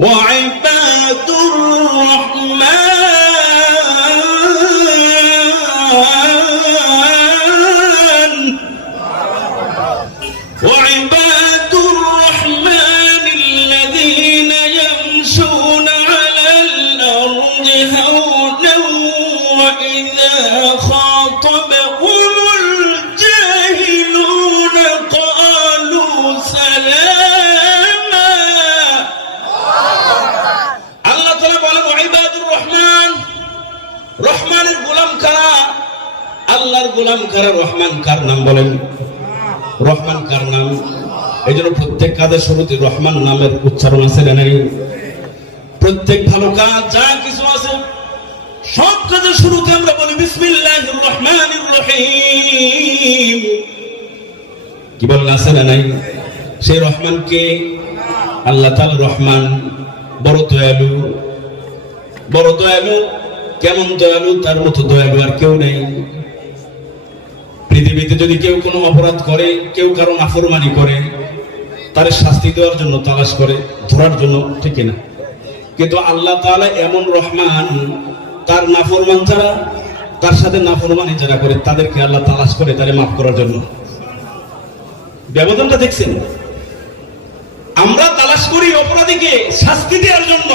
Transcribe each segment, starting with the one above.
وعباد الرحمن الذين يمشون على الأرض هونا وإذا خاطبهم الجاهلون قالوا سلاما الله تعالى বলেন ওয়াইবাদুর রহমান, রহমানের গোলাম কারা? আল্লাহর গোলাম কারা? রহমান কার নাম বলেন? রহমান কার নাম? এই জন্য প্রত্যেক কাজের শুরুতে রহমান নামের উচ্চারণ আছে না নেই? প্রত্যেক ভালো কাজ যা কিছু আছে সব কাজের শুরুতে আমরা বলি বিসমিল্লাহির রহমানির রহিম। কি বলেন আছে না নাই? সেই রহমানকে আল্লাহ তাআলা রহমান, বড় দয়ালু। বড় দয়ালু, কেমন দয়ালু? তার মতো দয়ালু আর কেউ নেই। পৃথিবীতে যদি কেউ কোনো অপরাধ করে, কেউ কারো নাফরমানি করে, তার শাস্তি দেওয়ার জন্য তালাশ করে, ধরার জন্য, ঠিক না? কিন্তু আল্লাহ তাআলা এমন রহমান, তার নাফরমান যারা, তার সাথে নাফরমানি যারা করে, তাদেরকে আল্লাহ তালাশ করে তারে মাফ করার জন্য। ব্যবধানটা দেখছেন? আমরা তালাশ করি অপরাধীকে শাস্তি দেওয়ার জন্য,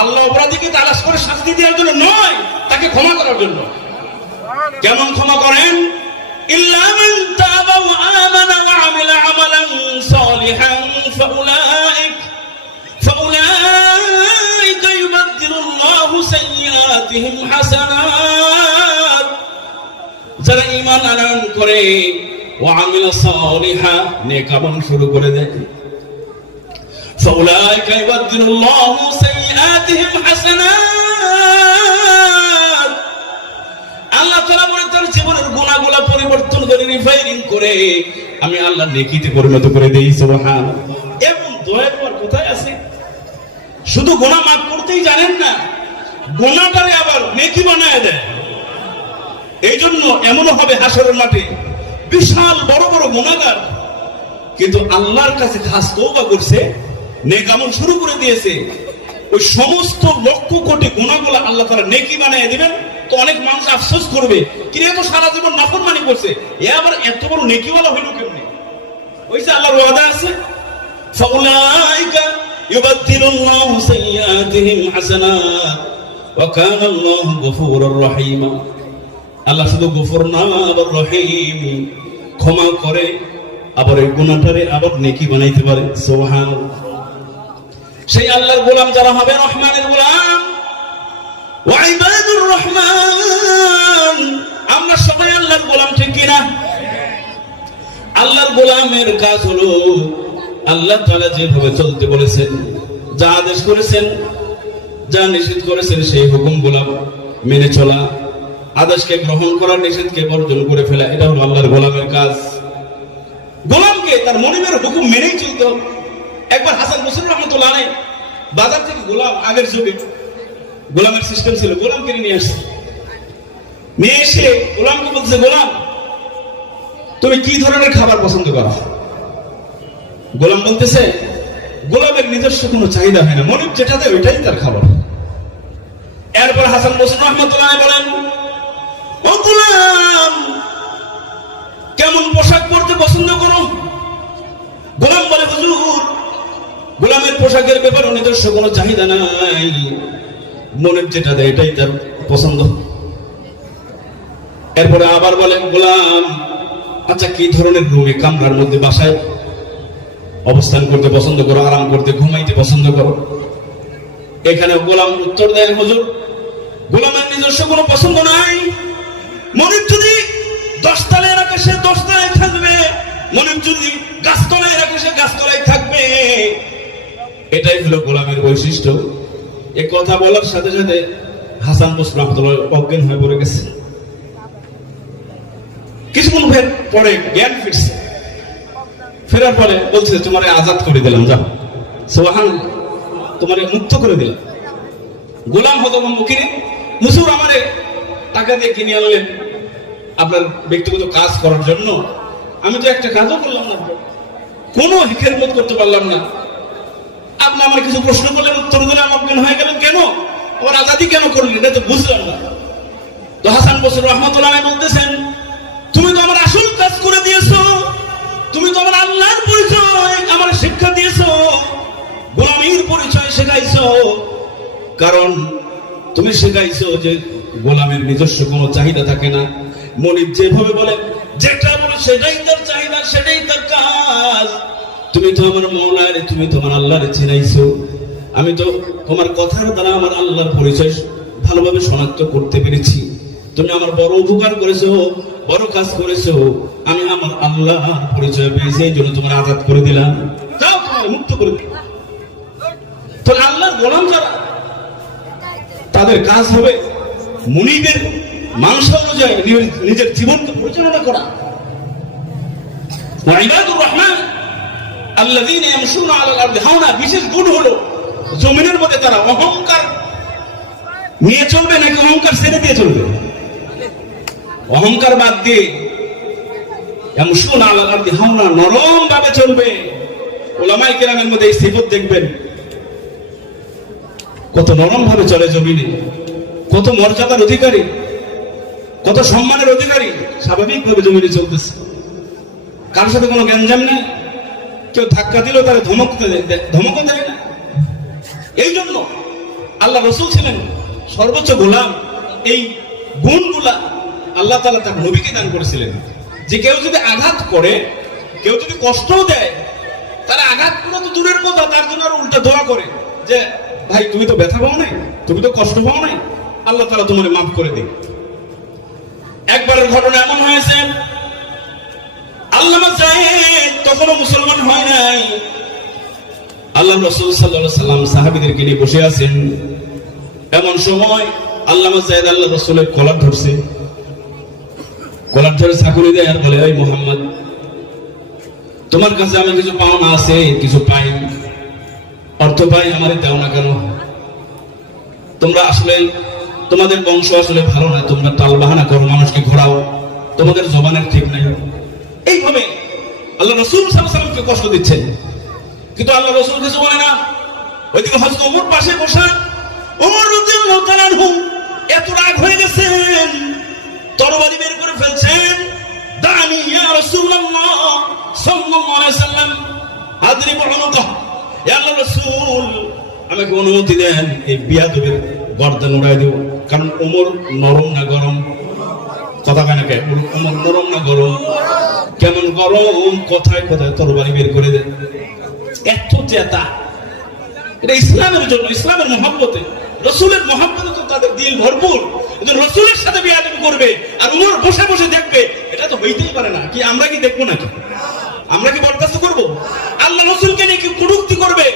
আল্লাহ অপরাধীকে তালাশ করে শাস্তি দেওয়ার জন্য নয়, তাকে ক্ষমা করার জন্য। কেমন ক্ষমা করেন? ইল্লা মান তাবা ওয়া আমানা ওয়া আমিলা আমালান সালিহান ফাউলাইকা ইউবাদদিলুল্লাহু সাইয়্যাতিহিম হাসানাত। যারা ঈমান আনয়ন করে, ওয়া আমিলা সালিহা, নেক আমল শুরু করে দেয়, ফাউলাইকা ইউবাদদিলুল্লাহু সাইয়্যাতিহিম হাসানাত। আল্লাহ তাআলা বলেন তার জীবনের গুনাহগুলো পরিবর্তন করে, রিফাইনিং করে আমি আল্লাহ নেকিতে পরিণত করে দেই। সুবহানাল্লাহ। এমন দয়া করার কোথায় আছে? শুধু গুনাহ মাফ করতেই জানেন না, গুনাহটারে আবার নেকি বানায় দেয়। এই জন্য এমনও হবে হাসরের মাঠে বিশাল বড় বড় গুনাহগার, কিন্তু আল্লাহর কাছে খাস তওবা করছে, নেক আমল শুরু করে দিয়েছে, ওই সমস্ত লক্ষ কোটি গুনাহগুলো আল্লাহ তাআলা নেকি বানায় দিবেন। তো অনেক মানুষ আফসোস করবে, কিন্তু তো সারা জীবন নাফরমানি করছে, এ আবার এত বড় নেকিওয়ালা হইল কেমনে? ওই যে আল্লাহর ওয়াদা আছে, ফাউলাইকা ইউবাদদিলুল্লাহু সাইয়্যাতিহিম হাসানাত ওয়া কানা আল্লাহু গফুরুর রহিম। আল্লাহ শুধু গফুর না, আবার রহিম, ক্ষমা করে, আবার এই গুনাহটারে আবার নেকি বানাইতে পারে। সুবহানাল্লাহ। সেই আল্লাহর গোলাম যারা হবে, রহমানের গোলাম, ওয়াইবাদুর রহমান, আমরা সবাই আল্লাহর গোলাম, ঠিক কিনা? আল্লাহর গোলামের কাজ হলো আল্লাহ তাআলা যেভাবে চলতে বলেছেন, যা আদেশ করেছেন, যা নিষেধ করেছেন, সেই হুকুমগুলো মেনে চলা, আদেশকে গ্রহণ করা, নিষেধকে বর্জন করে ফেলা, এটা হলো আল্লাহর গোলামের কাজ। গোলামকে তার মনিবের হুকুম মেনেই চলতে হবে। একবার হাসান বসরি রাহমাতুল্লাহ আলাইহি বাজার থেকে গোলাম, আগের যুগে গোলামের সিস্টেম ছিল, গোলাম কিনে নিয়ে আসছে। নিয়ে এসে গোলামকে বলছে, গোলাম তুমি কি ধরনের খাবার পছন্দ করো? গোলাম বলতেছে, গোলামের নিজস্ব কোনো চাহিদা হয় না, মনিব যেটা দেয় ওইটাই তার খাবার। এরপর হাসান বসরি রাহমাতুল্লাহ বলেন, ও গোলাম কেমন পোশাক পরতে পছন্দ করো? গোলাম বলে, হুজুর গোলামের পোশাকের ব্যাপারে নিজস্ব কোনো চাহিদা নাই, মনিব যেটা দেয় এটাই তার পছন্দ। এরপরে আবার বলেন, গোলাম আচ্ছা কি ধরনের রুমে, কামরার মধ্যে, বাসায় অবস্থান করতে পছন্দ করো, আরাম করতে, ঘুমাইতে পছন্দ করো? এখানে গোলাম উত্তর দেয়, হুজুর গোলামের নিজস্ব কোনো পছন্দ নাই, মনিব যদি 10 তলায় রাখে সে 10 তলায় থাকবে, মনিব যদি গাছতলায় রাখে সে গাছতলায় থাকবে, এটাই হলো গোলামের বৈশিষ্ট্য। এই কথা বলার সাথে সাথে হাসান বসরি রাহমাতুল্লাহ অজ্ঞান হয়ে পড়ে গেছে। কিছুক্ষণ পরে জ্ঞান ফিরছে, ফেরার পরে বলছে, তোমারে আজাদ করে দিলাম, যাও। সুবহানাল্লাহ। তোমারে মুক্ত করে দিলাম। গোলাম হতো মুকিরে, হুজুর আমারে টাকা দিয়ে কিনে আনলেন আপনার ব্যক্তিগত কাজ করার জন্য, আমি তো একটা কাজও করলাম না, কোনো খেদমত করতে পারলাম না, আপনি আমার কিছু প্রশ্ন করলেন, উত্তর দিলেন, অজ্ঞান হয়ে গেলেন, কেন আবার আজাদি কেন করলেন, এটা তো বুঝলাম না। তো হাসান বসরি রাহমাতুল্লাহ আলাইহি বলতেছেন, তুমি তো আমার আসল কাজ করে দিয়েছো, তুমি তো আমার আল্লাহর পরিচয় আমার শিক্ষা দিয়েছো, গোলামীর পরিচয় শেখাইছো। কারণ তুমি শেখাইছো যে গোলামের নিজস্ব কোনো চাহিদা থাকে না, মনিব যেভাবে বলে, যেটা বলে সেটাই তার চাহিদা, সেটাই তার কাজ। তুমি তো আমার মওলার, তুমি তো আমার আল্লাহর চিনাইছো। আমি তো তোমার কথার দ্বারা আমার আল্লাহর পরিচয় ভালোভাবে শনাক্ত করতে পেরেছি। তুমি আমার বড় উপকার করেছো, বড় কাজ করেছো। আমি আমার আল্লাহর পরিচয় পেয়েছি, এই জন্য তোমার আজাদ করে দিলাম, তাও তোমার মুক্ত করে দিলাম। তাহলে আল্লাহর গোলাম যারা, তাদের কাজ হবে মুনিবের মানসা অনুযায়ী নিজের জীবনকে পরিচালনা করা। ইবাদুর রহমান আল্লাযীনা ইয়ামশুনা আলাল আরদি হাওনা, বিশেষ গুণ হলো জমিনের মধ্যে তারা অহংকার নিয়ে চলবে নাকি অহংকার ছেড়ে দিয়ে চলবে? অহংকার বাদ দিয়ে ইয়ামশুনা আলাল আরদি হাওনা, নরম ভাবে চলবে। উলামায়ে কেরামের মধ্যে এই সিফত দেখবেন, কত নরম ভাবে চলে জমিনে, কত মর্যাদার অধিকারী, কত সম্মানের অধিকারী, স্বাভাবিকভাবে জমিনে চলতেছে। কারোর সাথে কোনো গ্যাঞ্জাম নেই, কেউ ধাক্কা দিলেও তারা ধমকও দেয় না। এই জন্য আল্লাহ রাসূল ছিলেন সর্বোচ্চ গোলাম। এই গুণগুলা আল্লাহ তাআলা তার নবীকে দান করেছিলেন, যে কেউ যদি আঘাত করে, কেউ যদি কষ্টও দেয়, তারা আঘাত করে তো দূরের কথা, তার জন্য আরো উল্টা দোয়া করে যে ভাই তুমি তো ব্যথা পাও নাই, তুমি তো কষ্ট পাও নাই, আল্লাহ তাআলা তোমার মাফ করে দিন। একবারের ঘটনা এমন হয়েছে, আল্লামা যায়েদ তখনও মুসলমান হয় নাই। আল্লাহ রাসূল সাল্লাল্লাহু আলাইহি সাল্লাম সাহাবীদেরকে নিয়ে বসে আছেন। এমন সময় আল্লামা যায়েদ আল্লাহ রাসূলের কলার ধরছে, কলার ধরে চাকুরি দেয় আর বলে, এই মুহাম্মদ, তোমার কাছে আমি কিছু পাওনা আছে, কিছু পাই, অর্থ পাই, আমারে দাও না কেন? তোমরা আসলে, তোমাদের বংশ আসলে ভালো না, তোমরা টাল বাহানা করো, মানুষকে ঘোরাও, তোমাদের জবানের ঠিক নাই। এইভাবে আল্লাহ রাসূল সাল্লাল্লাহু আলাইহি ওয়াসাল্লামকে কষ্ট দিচ্ছেন, কিন্তু আল্লাহ রাসূল কিছু বলে না। ওইদিকে হযরত ওমর পাশে বসা, ওমর রাদিয়াল্লাহু তাআলা আনহু এত রাগ হয়ে গেছেন, তরবারি বের করে ফেলছেন, দানি ইয়া রাসূলুল্লাহ সাল্লাল্লাহু আলাইহি ওয়াসাল্লাম আদরিবু উনুকা, ইয়া আল্লাহর রাসূল আমাকে অনুমতি দেন এই বিয়াদবের গর্দান উড়াই দেব। কারণ ওমর নরম না গরম? কথা কয় না কে? ওমর নরম না গরম? কেমন গরম, কথায় কথায় তরবারি বের করে দেন। এত চেতা, এটা ইসলামের জন্য, ইসলামের মহব্বতে, রাসূলের মহব্বতে তো তাদের দিল ভরপুর। রাসূলের সাথে বিয়াদবি করবে আর ওমর বসে বসে দেখবে, এটা তো হইতেই পারে না। কি আমরা কি দেখবো নাকি? আমরা কি বরদাস্ত করবো? আল্লাহ রাসূলকে নিয়ে কি কটূক্তি করবে,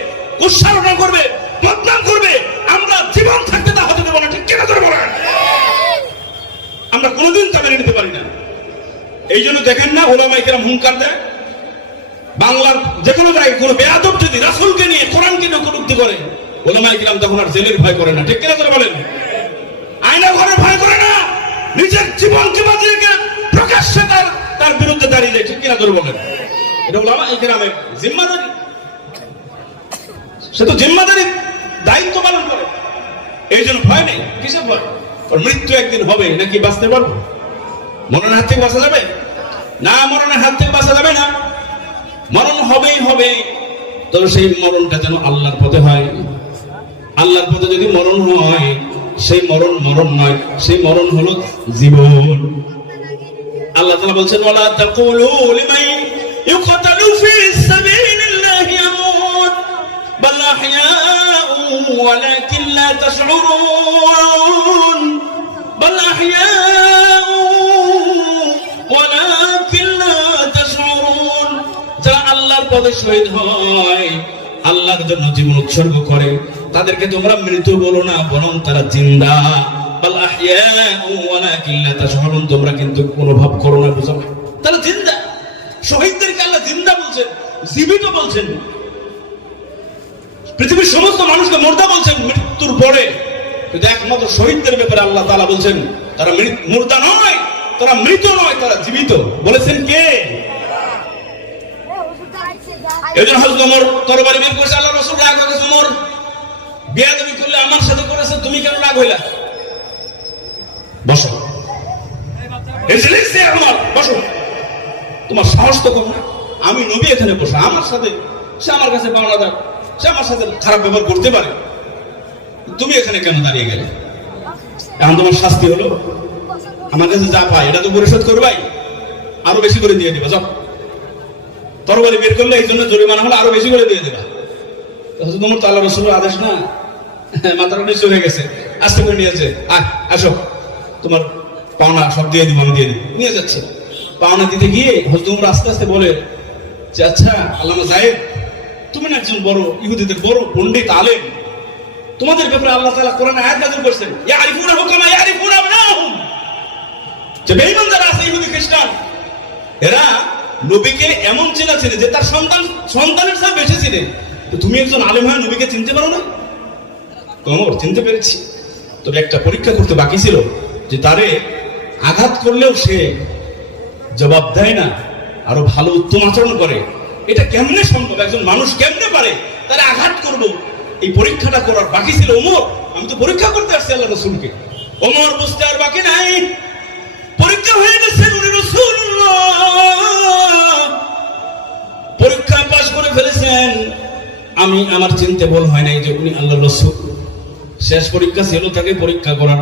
কুৎসারণা করবে, বদনাম করবে, আমরা জীবন থাকতে তা হতে দেব না। ঠিক কিনা করে বলেন? আমরা কোনোদিন তা মেনে নিতে পারি না। এই জন্য দেখেন না, উলামায়ে কেরাম হুঙ্কার দেয়, বাংলার যে কোনো জায়গায় কোনো বেয়াদব যদি রাসূলকে নিয়ে, কোরআনকে নিয়ে কটূক্তি করে, উলামায়ে কেরাম তখন আর জেলের ভয় করে না। ঠিক কিনা করে বলেন? আয়না ঘরের ভয় করে না, নিজের জীবনকে বাঁচিয়ে রেখে প্রকাশ্যে তার বিরুদ্ধে দাঁড়িয়ে যায়। ঠিক কিনা করে বলেন? এটা উলামায়ে কেরামের জিম্মাদারি। সে তো জিম্মাদারি দায়িত্ব পালন করে, এই জন্য ভয় নেই। কিসের ভয়? মৃত্যু একদিন হবে, নাকি বাঁচতে পারবো? মরণের হাত থেকে বাঁচা যাবে না? মরণের হাত থেকে বাঁচা যাবে না। মরণ হবেই হবে, তবে সেই মরণটা যেন আল্লাহর পথে হয়। আল্লাহর পথে যদি মরণ হয়, সেই মরণ মরণ নয়, সেই মরণ হলো জীবন। আল্লাহ তাআলা বলছেন, ওয়ালা তাকুলু লিমান ইউকতালু ফি সাবিলিল্লাহি আমুত বাল আহইয়াউ ওয়ালাকিন লা তাশউরুন, বাল আহইয়াউ ওয়ালাকিন লা তাশউরুন। যারা আল্লাহর পথে শহীদ হয়, আল্লাহর জন্য জীবন উৎসর্গ করে, তাদেরকে তোমরা মৃত বলো না, বরং তারা জিন্দা। বাল আহইয়াউ ওয়ালাকিন লা তাশউরুন, তোমরা কিন্তু অনুভব করো না, বুঝো না। তারা জিন্দা। শহীদদেরকে আল্লাহ জিন্দা বলছেন, জীবিত বলছেন। পৃথিবীর সমস্ত মানুষকে মুর্দা বলছেন মৃত্যুর পরে, কিন্তু একমাত্র শহীদদের ব্যাপারে আল্লাহ তাআলা বলছেন তারা মুর্দা নয়, তারা মৃত নয়, তারা জীবিত। বলেছেন কে? এজন্য হযরত ওমর তরবারি বের করেছে, আল্লাহর রাসূল রাগ হয়ে গেছে, ওমর বেয়াদবি করলে আমার সাথে করেছে, তুমি কেন রাগ হইলা? বসো, ইজলিস ইয়া ওমর, বসো, তোমার সাহস তো কম না, আমি নবী এখানে বসে আমার সাথে, সে আমার কাছে পাওনাদার, সে আমার সাথে খারাপ ব্যবহার করতে পারে, তুমি এখানে কেন দাঁড়িয়ে গেলে? এখন তোমার শাস্তি হলো আমার কাছে যা পাই এটা তো পরিশোধ করবাই, আরো বেশি করে দিয়ে দিবা, যাও। তরবারি বের করলে এই জন্য জরিমানা হলে আরো বেশি করে দিয়ে দিবা। তোমার তো আল্লাহ রাসূলের আদেশ না, মাথার উপরে চলে গেছে, আস্তে করে নিয়েছে, আসো তোমার পাওনা সব দিয়ে দিব, আমি দিয়ে দিব, নিয়ে যাচ্ছে। পাওনা দিতে গিয়ে হযরত ওমর আস্তে আস্তে বলে যে, আচ্ছা আল্লামা যায়েদ, তুমি না একজন বড় ইহুদিদের বড় পণ্ডিত আলেম, তোমাদের ব্যাপারে আল্লাহ তাআলা কোরআনে আয়াত নাযিল করেছেন, ইয়ারিফুনাহু কামা ইয়ারিফুনা আবনাহুম, যে বেঈমান যারা আছে ইহুদি খ্রিস্টান, এরা নবীকে এমন চেনা ছিল যে তার সন্তানের চেয়ে বেশি চিনে। তো তুমি একজন আলেম হয়ে নবীকে চিনতে পারো না? ওমর, চিনতে পেরেছি, তবে একটা পরীক্ষা করতে বাকি ছিল, যে তারে আঘাত করলেও সে জবাব দেয় না, আরো ভালো উত্তম আচরণ করে। এটা কেমনে সম্ভব? একজন মানুষ কেমনে পারে তারে আঘাত করব? এই পরীক্ষাটা করার বাকি ছিল ওমর। আমি তো পরীক্ষা করতে আসছি আল্লাহ রাসূলকে। ওমর বুঝতে আর বাকি নাই, পরীক্ষা হয়ে গেছে, উনি রাসূলুল্লাহ পরীক্ষা পাস করে ফেলেছেন। আমি আমার চিনতে ভুল হয় নাই যে উনি আল্লাহর রাসূল। শেষ পরীক্ষা ছিল তাকে পরীক্ষা করার,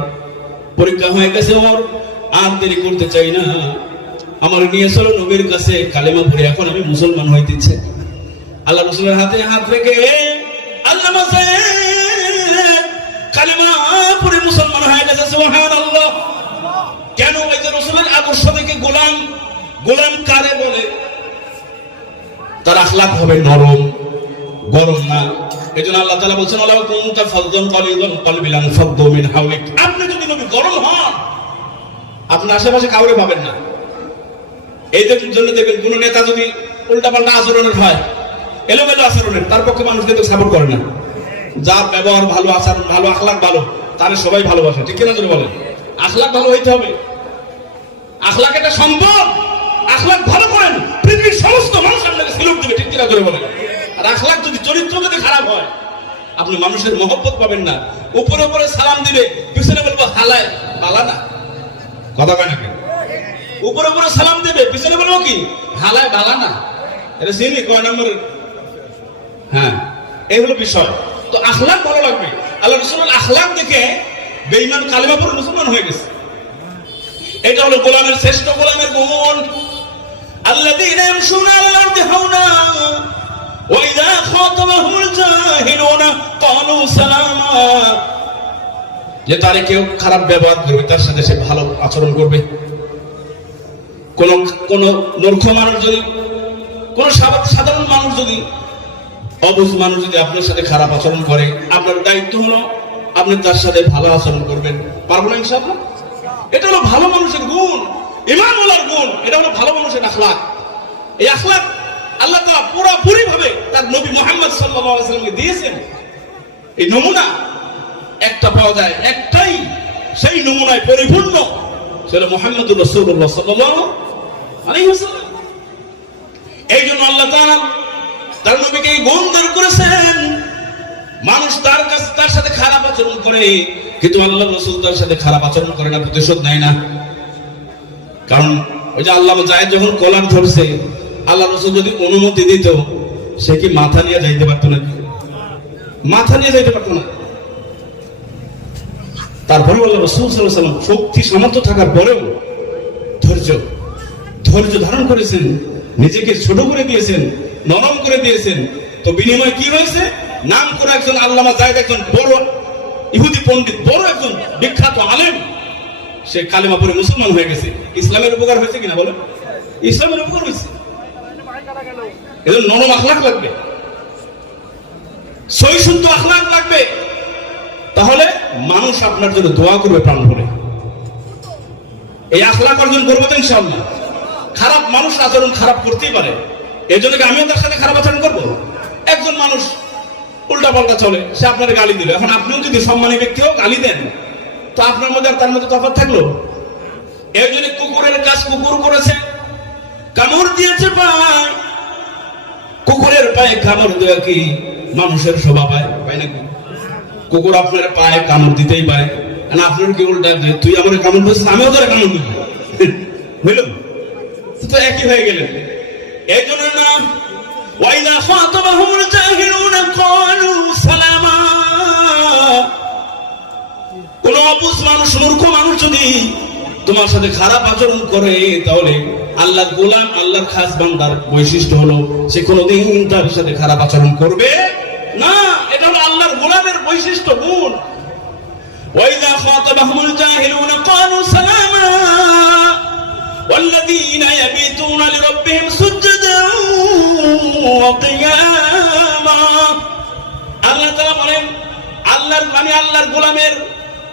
পরীক্ষা হয়ে গেছে ওমর, আর দেরি করতে চাই না, আমার নিয়ে চলো নবীর কাছে, কালেমা পড়ে এখন আমি মুসলমান হইতেছে। আল্লাহ রাসূলের হাতে হাত রেখে আল্লামা যায়েদ কালেমা পড়ে মুসলমান হয়ে গেছে, সুবহানাল্লাহ। কেন? ওই যে রাসূলের আদর্শ থেকে গোলাম, গোলাম কারে বলে? তার আখলাক হবে নরম, গরম না। এজন্য আল্লাহ তাআলা বলেছেন, আলা কুনতা ফাযদান কালিদান কলবিলান ফাদদু মিন হাওলিক। আপনি যদি নবী গরম হন, আপনার আশেপাশে কাউরে পাবেন না। এই জন্য দেখবেন কোন নেতা যদি উল্টাপাল্টা আচরণের হয়, এলোমেলো আচরণের, তার পক্ষে মানুষ কিন্তু সাপোর্ট করে না। যার ব্যবহার ভালো, আচরণ ভালো, আখলাক ভালো, তারে সবাই ভালোবাসে, ঠিক কিনা যদি বলেন? আখলাক ভালো হইতে হবে, আখলাক এটা সম্পদ। আখলাক ভালো করেন, পৃথিবীর সমস্ত মানুষ আপনাকে সিলুট দিবে, ঠিক কিনা করে বলেন? আর আখলাক যদি, চরিত্র যদি খারাপ হয়, আপনি মানুষের মহব্বত পাবেন না। উপরে উপরে সালাম দিবে, পিছনে বলবো হালায় বালা না, কথা কয় না কেন? উপরে উপরে সালাম দেবে, পিছনে বলবো কি হালায় বালা না, এটা চিনি কয় নম্বরের? হ্যাঁ, এই হলো বিষয়। তো আখলাক ভালো লাগবে। আল্লাহ রাসূলের আখলাক দেখে বেঈমান কালেমা পড়ে মুসলমান হয়ে গেছে। এটা হলো গোলামের শ্রেষ্ঠ গোলামের গুণ। আল্লাযীনা ইয়ামশুনা আলাল আরদি হাওনা ওয়া ইযা খাতাবাহুমুল জাহিলুনা ক্বালু সালামা। যে তারে কেউ খারাপ ব্যবহার করবে, তার সাথে সে ভালো আচরণ করবে। কোন মূর্খ মানুষ যদি, কোন সাধারণ মানুষ যদি, অবুঝ মানুষ যদি আপনার সাথে খারাপ আচরণ করে, আপনার দায়িত্ব হলো আপনি তার সাথে ভালো আচরণ করবেন। পারবো না ইনশাআল্লাহ? এটা হলো ভালো মানুষের গুণ, ঈমানওয়ালার গুণ। এটা হলো ভালো মানুষের আখলাক। এই আখলাক আল্লাহ তাআলা পুরোপুরি ভাবে তার নবী মুহাম্মদ সাল্লাল্লাহু আলাইহি ওয়াসাল্লামকে দিয়েছেন। এই নমুনা একটা পাওয়া যায়, একটাই, সেই নমুনায় পরিপূর্ণ, সেটা মুহাম্মদুর রাসূলুল্লাহ সাল্লাল্লাহু আলাইহি ওয়াসাল্লাম। এই জন্য আল্লাহ তাআলা তার নবীকে এই গুণ দান করেছেন। মানুষ তার সাথে খারাপ আচরণ করে, কিন্তু আল্লাহ রাসূল তার সাথে খারাপ আচরণ করে না, প্রতিশোধ নেয় না। কারণ ওই যে আল্লামা যায়েদ যখন কলার ধরছে, আল্লাহ রাসূল যদি অনুমতি দিত, সে কি মাথা নিয়ে যাইতে পারতো না? মাথা নিয়ে যাইতে পারতো না। তারপরে আল্লাহ রাসূল সাল্লাল্লাহু আলাইহি ওয়াসাল্লাম শক্তি সামর্থ্য থাকার পরেও ধৈর্য ধারণ করেছেন, নিজেকে ছোট করে দিয়েছেন, নরম করে দিয়েছেন। তো বিনিময়ে কি হয়েছে? নাম করে একজন আল্লামা যায়েদ, একজন বড় ইহুদি পণ্ডিত, বড় একজন বিখ্যাত আলেম, সে কালেমা পড়ে মুসলমান হয়ে গেছে। ইসলামের উপকার হয়েছে কিনা বলে? ইসলামের উপকার হয়েছে। এজন্য নরম আখলাক লাগবে, সহিষ্ণু আখলাক লাগবে, তাহলে মানুষ আপনার জন্য দোয়া করবে প্রাণ ভরে। এই আখলাক অর্জন করবো তো ইনশাআল্লাহ। খারাপ মানুষ আচরণ খারাপ করতেই পারে, এই জন্য কি আমিও তার সাথে খারাপ আচরণ করবো? একজন মানুষ উল্টা পাল্টা চলে, সে আপনার গালি দিল, এখন আপনিও যদি সম্মানী ব্যক্তি হোক গালি দেন, তো আপনার মধ্যে আর তার মধ্যে তফাৎ থাকলো? এই জন্য কুকুরের কাজ কুকুর করেছে, কামড় দিয়েছে পায়, কুকুরের পায়ে কামড় দেওয়া কি মানুষের স্বভাব হয় নাকি? কুকুর আপনার পায়ে কামড় দিতেই পারে, আপনার কি উল্টা তুই আমার কামড় দিচ্ছিস আমিও তোর কামড় দিব, বুঝলাম তো একই হয়ে গেলেন। এই জন্য না ওয়াইদা খাতাবাহুমুল জাহিলুনা ক্বালু সালামা, কোন অবুঝ মানুষ মূর্খ মানুষ যদি তোমার সাথে খারাপ আচরণ করে তাহলে আল্লাহর গোলাম আল্লাহর খাস বান্দার বৈশিষ্ট্য হলো সে কোনোদিন তার সাথে খারাপ আচরণ করবে না। এটা হলো আল্লাহর গোলামের বৈশিষ্ট্য গুণ। ওয়াইদা খাতাবাহুমুল জাহিলুনা ক্বালু সালামা ওয়াল্লাযীনা ইয়াবিতুনা লিরাব্বিহিম সুজদান ওয়া কিয়ামা। আল্লাহ তাআলা বলেন আল্লাহর গোলামের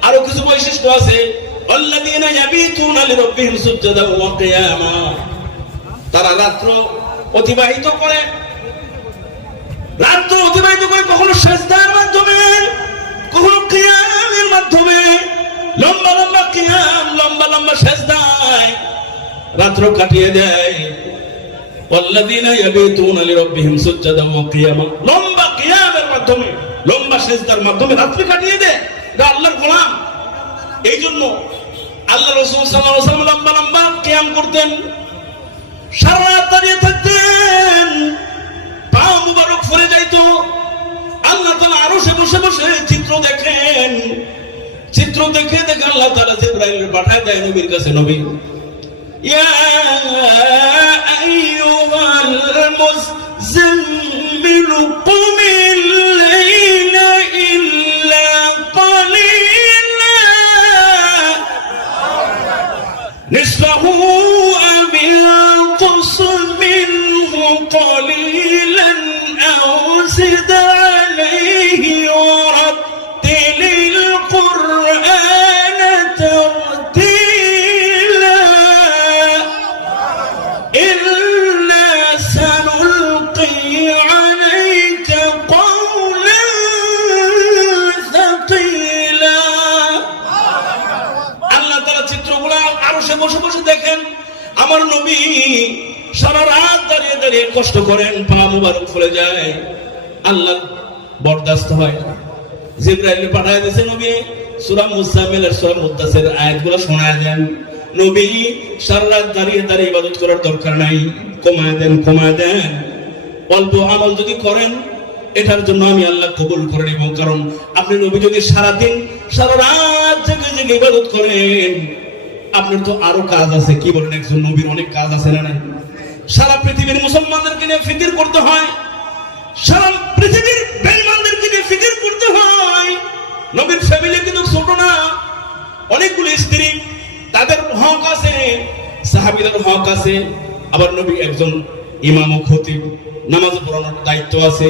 আরো কিছু বৈশিষ্ট্য আছে। ওয়াল্লাযীনা ইয়াবিতুনা লিরাব্বিহিম সুজদান ওয়া কিয়ামা, তারা রাত্র অতিবাহিত করে কখনো সিজদার মাধ্যমে, কখনো কিয়ামের মাধ্যমে, লম্বা লম্বা কিয়াম, লম্বা লম্বা সিজদায় রাত্র কাটিয়ে দেয়। ওয়াল্লাযীনা ইয়াবিতুনা লিরাব্বিহিম সুজদান ওয়া কিয়ামা, লম্বা কিয়ামের মাধ্যমে, লম্বা সিজদার মাধ্যমে রাত্রি কাটিয়ে দেয়, এটা আল্লাহর গোলাম। এই জন্য আল্লাহ রাসূল সাল্লাল্লাহু আলাইহি ওয়াসাল্লাম লম্বা লম্বা কিয়াম করতেন, সারা রাত দাঁড়িয়ে থাকতেন, পা মুবারক ফুলে যাইতো। আল্লাহ তাআলা আরশে বসে বসে চিত্র দেখেন, চিত্র দেখে দেখে আল্লাহ তাআলা জিবরাইল পাঠায় দেয় নবীর কাছে, নবী ইয়া আইয়ুহাল মুযাম্মিল কুমিল লাইলা ইল্লা কালিলা নিসফাহু আও ইনকুস মিনহু কালিলান আও জিদ আলাইহি ওয়ারাত্তিলিল কুরআনা তারতিলা ইন্না সানুলকি আলাইকা কওলান সাকিলা। আল্লাহ তাআলা চিত্রগুলো আরশে বসে বসে দেখেন। আমার নবী সারা রাত দাঁড়িয়ে দাঁড়িয়ে কষ্ট করেন, পা মুবারক ফুলে যায়, আল্লাহ বরদাস্ত হয় না। জিবরাইল পাঠায় দিয়েছে, নবী সূরা মুজাম্মিলের সূরা মুদ্দাসির আয়াতগুলো শোনায় দেন। নবী সারা রাত দাঁড়িয়ে দাঁড়িয়ে ইবাদত করার দরকার নাই, কমায় দেন। অল্প আমল যদি করেন এটার জন্য আমি আল্লাহ কবুল করে নেব। কারণ আপনি নবী যদি সারাদিন সারা রাত জেগে জেগে ইবাদত করেন, আপনার তো আরো কাজ আছে। কি বলেন, একজন নবীর অনেক কাজ আছে না? সারা পৃথিবীর মুসলমানদেরকে নিয়ে ফিকির করতে হয়, সারা পৃথিবীর বেঈমানদেরকে নিয়ে ফিকির করতে হয়। নবীর ফ্যামিলি কিন্তু ছোট না, অনেকগুলো স্ত্রী, তাদের হক আছে, সাহাবীদের হক আছে। আবার নবী একজন ইমাম ও খতিব, নামাজ পড়ানোর দায়িত্ব আছে,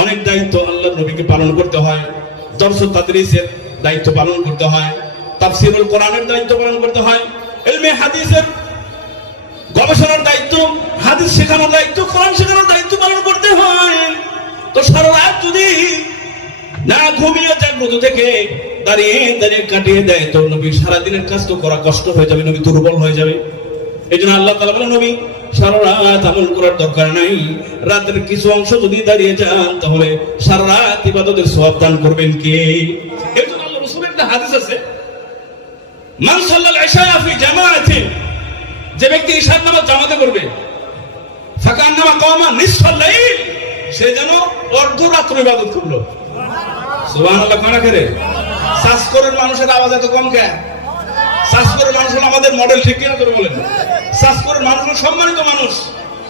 অনেক দায়িত্ব আল্লাহর নবীকে পালন করতে হয়। দর্শ তাদরিসের দায়িত্ব পালন করতে হয়, তাফসীরুল কোরআনের দায়িত্ব পালন করতে হয়, ইলমে হাদিসের গবেষণার দায়িত্ব, হাদিস শেখানোর দায়িত্ব, কোরআন শেখানোর দায়িত্ব পালন করতে হয়। তো সারা রাত যদি না ঘুমিয়ে জাগ্রত থেকে দাঁড়িয়ে দাঁড়িয়ে কাটিয়ে দেয় তো নবী সারাদিনের কাজ তো করা কষ্ট হয়ে যাবে, নবী দুর্বল হয়ে যাবে। এই জন্য আল্লাহ তাআলা বলেন, নবী সারা রাত আমল করার দরকার নাই, রাতের কিছু অংশ যদি দাঁড়িয়ে যান তাহলে সারা রাত ইবাদতের সওয়াব দান করবেন কে? এই জন্য আল্লাহ রাসূলের একটা হাদিস আছে, মান সাল্লাল ইশা ফি জামাআতিন, যে ব্যক্তি ইশার নামাজ জামাতে করবে, ফাকান্নামা কাওমা নিসফাল লাইল, সে যেন অর্ধরাত্র ইবাদত করলো। সুবহানাল্লাহ। কোন করে সাসকরের মানুষের আওয়াজ এত কম কেন? সাসকরের মানুষ হলো আমাদের মডেল, ঠিক কিনা করে বলেন? সাসকরের মানুষ হলো সম্মানিত মানুষ,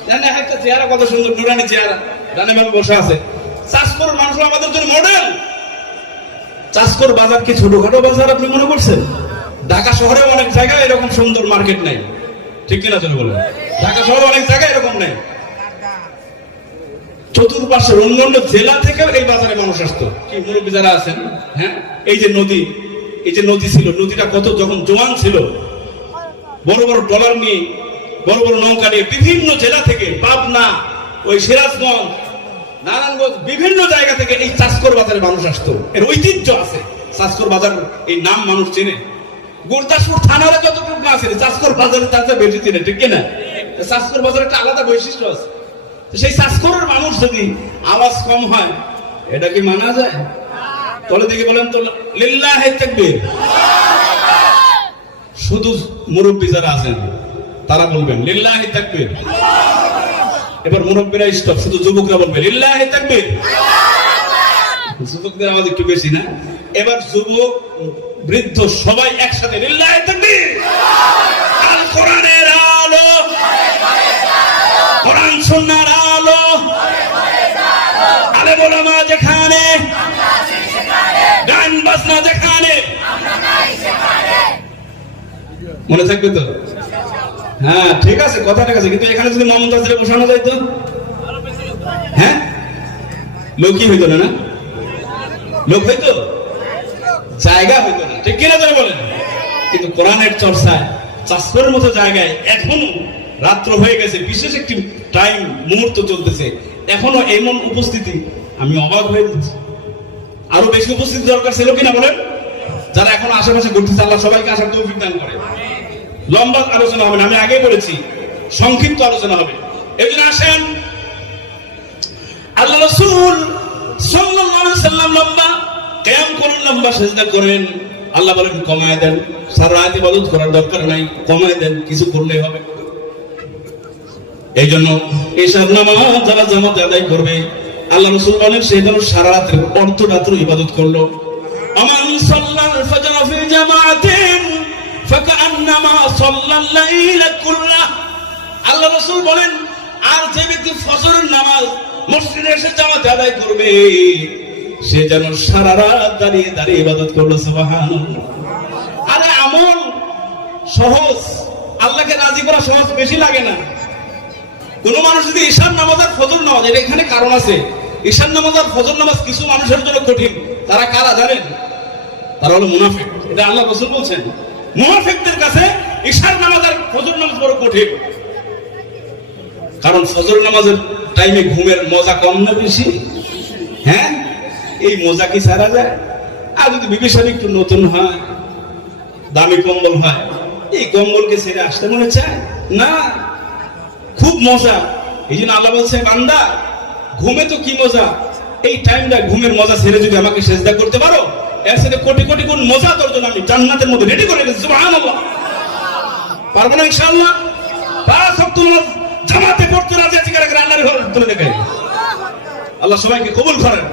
জানেন একটা চেহারা কত সুন্দর, নুরানি চেহারা, ডানে বামে বসে আছে। সাসকরের মানুষ হলো আমাদের জন্য মডেল। চাষকর বাজার কি ছোটখাটো বাজার আপনি মনে করছেন? ঢাকা শহরে অনেক জায়গায় এরকম সুন্দর মার্কেট নাই, ঠিক কিনা চলে বলেন? ঢাকা শহরে অনেক জায়গায় এরকম নাই। চতুর্পাশের অন্যান্য জেলা থেকে এই বাজারে মানুষ আসতো। কি মুরব্বী যারা আছেন, হ্যাঁ, এই যে নদী ছিল, নদীটা কত যখন জোয়ান ছিল, বড় বড় ডলার নিয়ে, বড় বড় নৌকা নিয়ে বিভিন্ন জেলা থেকে, পাবনা, ওই সিরাজগঞ্জ, নারায়ণগঞ্জ, বিভিন্ন জায়গা থেকে এই চাষকর বাজারে মানুষ আসতো। এর ঐতিহ্য আছে, চাষকর বাজার এই নাম মানুষ চেনে। গুরদাসপুর থানারে যতটুকু না আছে, চাষকর বাজারে তার বেশি চেনে, ঠিক কিনা? চাষকর বাজার একটা আলাদা বৈশিষ্ট্য আছে। সেই সাসকরের মানুষ যদি আওয়াজ কম হয় এটা কি মানা যায়? তলে দিকে বলেন তো লিল্লাহি তাকবীর। শুধু মুরব্বী যারা আছেন তারা বলবেন লিল্লাহি তাকবীর। এবার মুরব্বীরা স্টপ, শুধু যুবকরা বলবে লিল্লাহি তাকবীর। যুবকদের আওয়াজ একটু বেশি না? এবার যুবক বৃদ্ধ সবাই একসাথে লিল্লাহি তাকবীর। আল কোরআনের আলো, কোরআন সুন্নাহর আলো, আলেম ওলামা যেখানে, গান বাজনা যেখানে, মনে থাকবে তো? হ্যাঁ ঠিক আছে, কথা ঠিক আছে, কিন্তু এখানে যদি মমতাজরে বসানো যায় তো হ্যাঁ লোকই হইতো না, না লোক হইতো, জায়গা হইতো না, ঠিক কিনা যারা বলেন? কিন্তু কোরআনের চর্চায় চাষের মতো জায়গায় এখনো রাত্র হয়ে গেছে, বিশেষ একটি টাইম মুহূর্ত চলতেছে, এখনো এমন উপস্থিতি, আমি অবাক হয়ে যাচ্ছি। আরো বেশি উপস্থিতি দরকার ছিল কিনা বলেন? যারা এখন আশেপাশে ঘুরতেছে আল্লাহ সবাইকে আসার তৌফিক দান করে। লম্বা আলোচনা হবে না, আমি আগেই বলেছি সংক্ষিপ্ত আলোচনা হবে। এই জন্য আসেন, আল্লাহ রাসূল সাল্লাল্লাহু আলাইহি সাল্লাম লম্বা কিয়াম করেন, লম্বা সিজদা করেন। আল্লাহ বলেন কমায় দেন, সারা রাত ইবাদত করার দরকার নাই, কমায় দেন, কিছু করলেই হবে। এই জন্য এশার নামাজ যারা জামাতে আদায় করবে, আল্লাহ রাসূল বলেন সে যেন সারা রাতের অর্ধরাত্র ইবাদত করলো। আমান সাল্লাল ফাজর ফি জামাআতিন ফাকান্নামা সাল্লাল লাইলা কুল্লাহ। আল্লাহ রাসূল বলেন আর যে ব্যক্তি ফজরের নামাজ মসজিদে এসে জামাতে আদায় করবে, সে যেন সারা রাত দাঁড়িয়ে দাঁড়িয়ে ইবাদত করলো। সুবহানাল্লাহ। আরে আমল সহজ, আল্লাহকে রাজি করা সহজ, বেশি লাগে না। কোন মানুষ যদি ঈশার নামাজ আর ফজর নামাজ, এর এখানে কারণ আছে, ঈশার নামাজ আর ফজর নামাজ কিছু মানুষের জন্য কঠিন। তারা কারা জানেন? তারা হলো মুনাফিক। এটা আল্লাহ রাসূল বলছেন, মুনাফিকদের কাছে ঈশার নামাজ আর ফজর নামাজ বড় কঠিন। কারণ ফজর নামাজের টাইমে ঘুমের মজা কম না বেশি? হ্যাঁ, এই মজা কি ছাড়া যায়? আর যদি বিবেচনা একটু নতুন হয়, দামি কম্বল হয়, এই কম্বলকে ছেড়ে আসতে মনে চায় না, খুব মজা। এই জন্য আল্লাহ বলছে বান্দা ঘুমে তো কি মজা, এই টাইমটা ঘুমের মজা ছেড়ে যদি আমাকে সিজদা করতে পারো, এর সাথে কোটি কোটি গুণ মজা তোর জন্য আমি জান্নাতের মধ্যে রেডি করে রেখেছি। সুবহানাল্লাহ। পারবো না ইনশাআল্লাহ? 5 ওয়াক্ত নামাজ জামাতে পড়তে রাজি আছি কারা কারা? আল্লাহর ঘরে তুলে দেখাই। আল্লাহ সবাইকে কবুল করেন।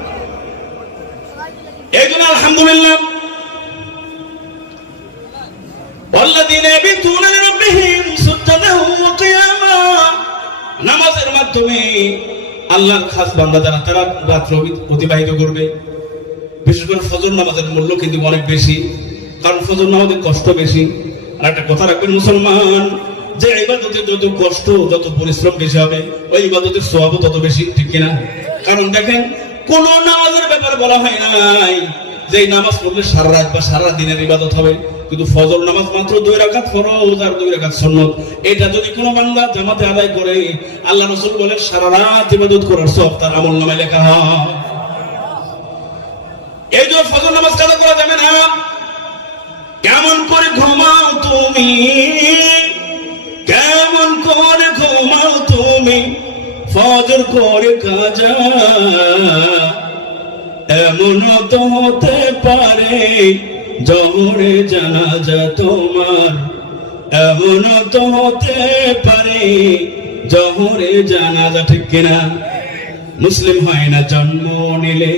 এই জন্য আলহামদুলিল্লাহ, ওয়াল্লাযীনা ইয়াবিতুনা লিরাব্বিহিম সুজদান ওয়া কিয়ামা, নামাজের মাধ্যমে আল্লাহর খাস বান্দা যারা, তারা রাত্র অতিবাহিত করবে। বিশেষ করে ফজর নামাজের মূল্য কিন্তু অনেক বেশি, কারণ ফজর নামাজের কষ্ট বেশি। আর একটা কথা রাখবেন মুসলমান, যে ইবাদতে যত কষ্ট, যত পরিশ্রম বেশি হবে, ওই ইবাদতের সওয়াবও তত বেশি, ঠিক কিনা? কারণ দেখেন, কোন নামাজের ব্যাপারে বলা হয় নাই যে নামাজ পড়লে সারা রাত বা সারা দিনের ইবাদত হবে, কিন্তু ফজর নামাজ মাত্র 2 রাকাত ফরজ আর 2 রাকাত সুন্নাত। এটা যদি কোনো বান্দা জামাতে আদায় করে, আল্লাহ রাসূল বলেন সারা রাত ইবাদত করার সওয়াব তার আমলনামায় লেখা হয়। এই যে ফজর নামাজ কাজা করা যাবে না। কেমন করে ঘুমাও তুমি, কেমন করে ঘুমাও তুমি ফজর করে কাজা, এমন তো হতে পারে জোহরে জানাজা তোমার, এমন তো হতে পারে জোহরে জানাজা, ঠিক কিনা? মুসলিম হয় না জন্ম নিলে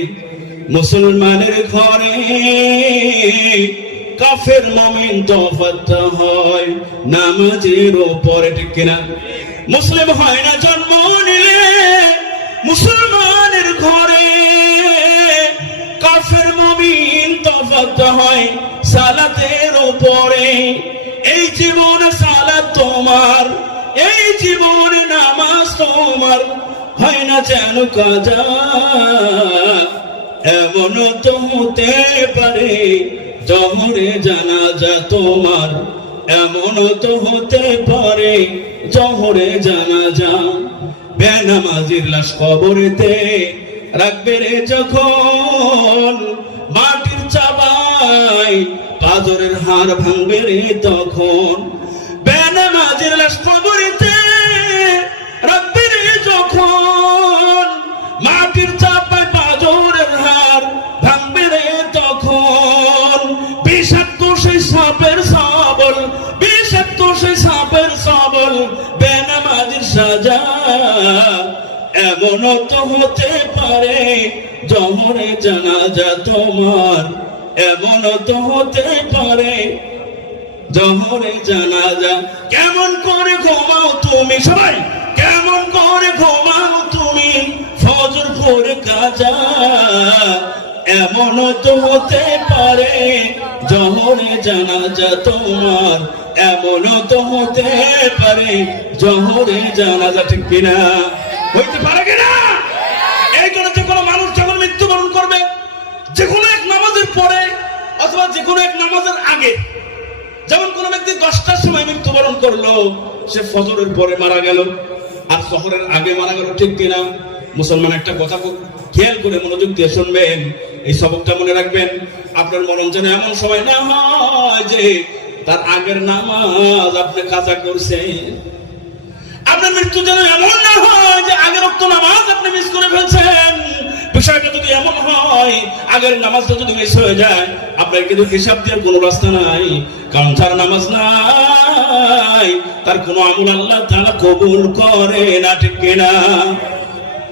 মুসলমানের ঘরে, কাফের মুমিন তফাত হয় নামাজের উপরে, ঠিক কিনা? মুসলিম হয় না জন্ম নিলে মুসলমানের ঘরে, কাফের মুমিন তফাত হয় সালাতের উপরে। এই জীবন সালাত তোমার, এই জীবন নামাজ তোমার, হয় না যেন কাজা, এমন তো হতে পারে জোহরে জানাজা তোমার, এমন তো হতে পারে জোহরে জানাজা। বেনামাজির লাশ কবরেতে রাখবে রে যখন, মাটির চাবায় পাজরের হাড় ভাঙবে রে তখন। বেনামাজির লাশ কবরেতে রাখবে রে যখন, এমন তো হতে পারে জহরে জানাজা তোমার, এমন তো হতে পারে জহরে জানাজা। কেমন করে ঘুমাও তুমি সবাই, কেমন করে ঘুমাও তুমি ফজর করে কাজা, এমন তো হতে পারে জহরে জানাজা তোমার, এমন তো হতে পারে জহরে জানাজা। ঠিক কিনা? হইতে পারে কিনা? এই জন্য যে কোনো মানুষ যখন মৃত্যুবরণ করবে, যে কোনো এক নামাজের পরে অথবা যে কোনো এক নামাজের আগে, যেমন কোন ব্যক্তি 10টার সময় মৃত্যুবরণ করলো, সে ফজরের পরে মারা গেল আর জোহরের আগে মারা গেল। ঠিক কিনা? মুসলমান একটা কথা খুব খেয়াল করে মনোযোগ দিয়ে শুনবেন, এই সবকটা মনে রাখবেন। আপনার মরণ যেন এমন সময় না হয় যে তার আগের নামাজ আপনি কাজা করছেন। আপনার মৃত্যু যেন এমন না হয় যে আগের ওয়াক্ত নামাজ আপনি মিস করে ফেলছেন। বিষয়টা যদি এমন হয় আগের নামাজটা যদি মিস হয়ে যায়, আপনার কিন্তু হিসাব দেওয়ার কোনো রাস্তা নাই। কারণ যার নামাজ নাই তার কোনো আমল আল্লাহ তাআলা কবুল করে না। ঠিক কিনা?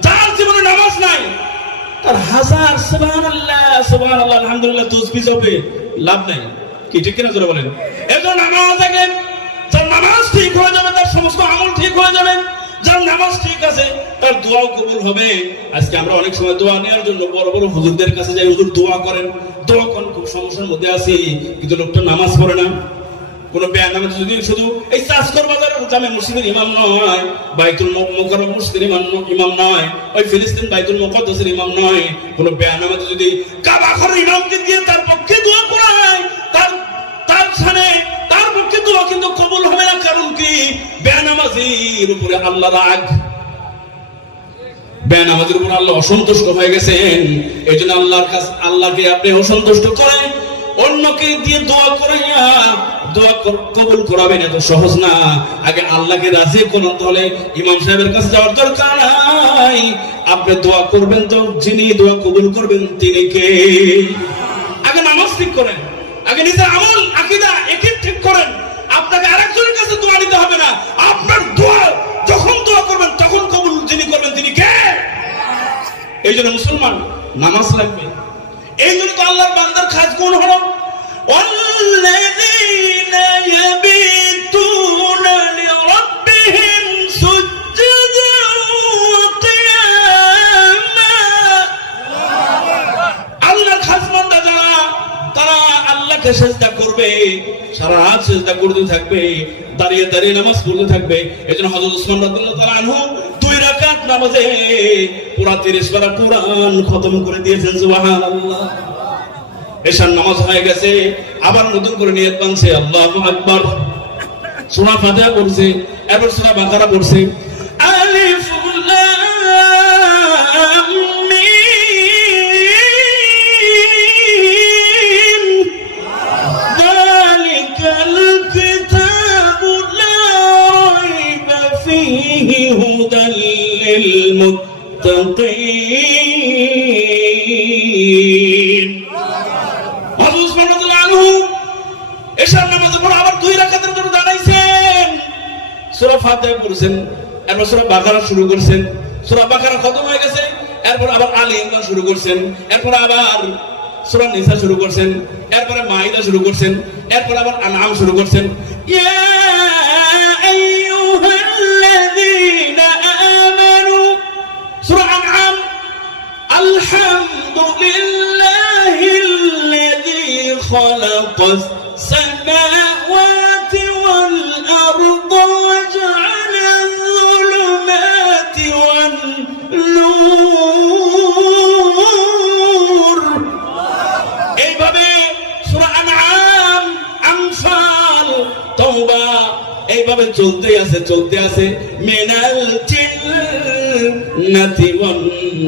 যার জীবনে নামাজ নাই তার হাজার সুবহানাল্লাহ সুবহানাল্লাহ আলহামদুলিল্লাহ তাসবিহ হবে, লাভ নাই। কি ঠিক কিনা জোরে বলেন? এজন্য নামাজ আগে, যার নামাজ ঠিক হয়ে যাবে তার সমস্ত আমল ঠিক হয়ে যাবে। যার নামাজ ঠিক আছে তার দোয়াও কবুল হবে। আজকে আমরা অনেক সময় দোয়া নেওয়ার জন্য বড় বড় হুজুরদের কাছে যাই, হুজুর দোয়া করেন, দোয়া করেন, খুব সমস্যার মধ্যে আছি, কিন্তু লোকটা নামাজ পড়ে না। কোন বেয়ার নামাজ যদি শুধু এই চাষকর বাজারের জামে মসজিদের ইমাম নয়, বাইতুল মুকাররম মসজিদের ইমাম নয়, ওই ফিলিস্তিন বাইতুল মুকাদ্দাসের ইমাম নয়, কোন বেয়ার নামাজ যদি কাবা ঘরের ইমামকে দিয়ে তার পক্ষে দোয়া করায়, তার সামনে তার পক্ষে দোয়া কিন্তু কবুল হবে না। কারণ কি? বেনামাজির উপরে আল্লাহ রাগ, বেনামাজির উপরে আল্লাহ অসন্তুষ্ট হয়ে গেছেন। এই জন্য আল্লাহর কাছে, আল্লাহকে আপনি অসন্তুষ্ট করে অন্যকে দিয়ে দোয়া করাইয়া দোয়া কবুল করাবেন, এত সহজ না। আগে আল্লাহকে রাজি করতে হলে ইমাম সাহেবের কাছে যাওয়ার দরকার নাই। আপনি দোয়া করবেন তো যিনি দোয়া কবুল করবেন তিনি কে? আগে নামাজ ঠিক করেন, আগে নিজের আমল আকীদা একিদ ঠিক করেন। আপনাকে আরেকজনের কাছে দোয়া নিতে হবে না। আপনার দোয়া যখন দোয়া করবেন তখন কবুল যিনি করবেন তিনি কে? এই জন্য মুসলমান নামাজ লাগবে। এই জন্য তো আল্লাহর বান্দার খাস গুণ হলো ওয়াল্লাযীনা ইয়াবিতুনা লিরাব্বিহিম সুজদান ওয়া কিয়ামা। আল্লাহর খাস বান্দা যারা, তারা আল্লাহকে সিজদা করবে, সারা রাত সিজদা করতে থাকবে, দাঁড়িয়ে দাঁড়িয়ে নামাজ পড়তে থাকবে। এজন্য হযরত ওসমান রাদিয়াল্লাহু তাআলা আনহু 2 রাকাত নামাজে পুরা 30 পারা কুরআন খতম করে দিয়েছেন। সুবহানাল্লাহ। এশার নামাজ হয়ে গেছে, আবার নতুন করে নিয়ত বানছে, আল্লাহু আকবার, সূরা ফাতিহা পড়ছে, এরপর সূরা বাকারা পড়ছে। আলিফ লাম মিম যালিকাল কিতাবু লা রাইবা ফীহি হুদাল লিল মুত্তাকিন। এশার নামাজের পর আবার 2 রাকাতের জন্য দাঁড়াইছেন, সূরা ফাতিহা পড়ছেন, এরপর সূরা বাকারা শুরু করছেন, সূরা বাকারা খতম হয়ে গেছে, এরপর আবার আলী ইমরান শুরু করছেন, এরপর আবার সূরা নিসা শুরু করছেন, এরপরে মাইদা শুরু করছেন, এরপর আবার আনআম শুরু করছেন। ইয়া আইয়ুহাল্লাযীনা আমানু, সূরা আনআম, আলহামদুলিল্লাহিল্লাযী খালাকাস السماوات والأرض وجعل الظلمات والنور। এইভাবে সূরা আনআম, আনফাল, তাওবা এইভাবে চলতে আছে। মিনাল জিন্নাতি ওয়ান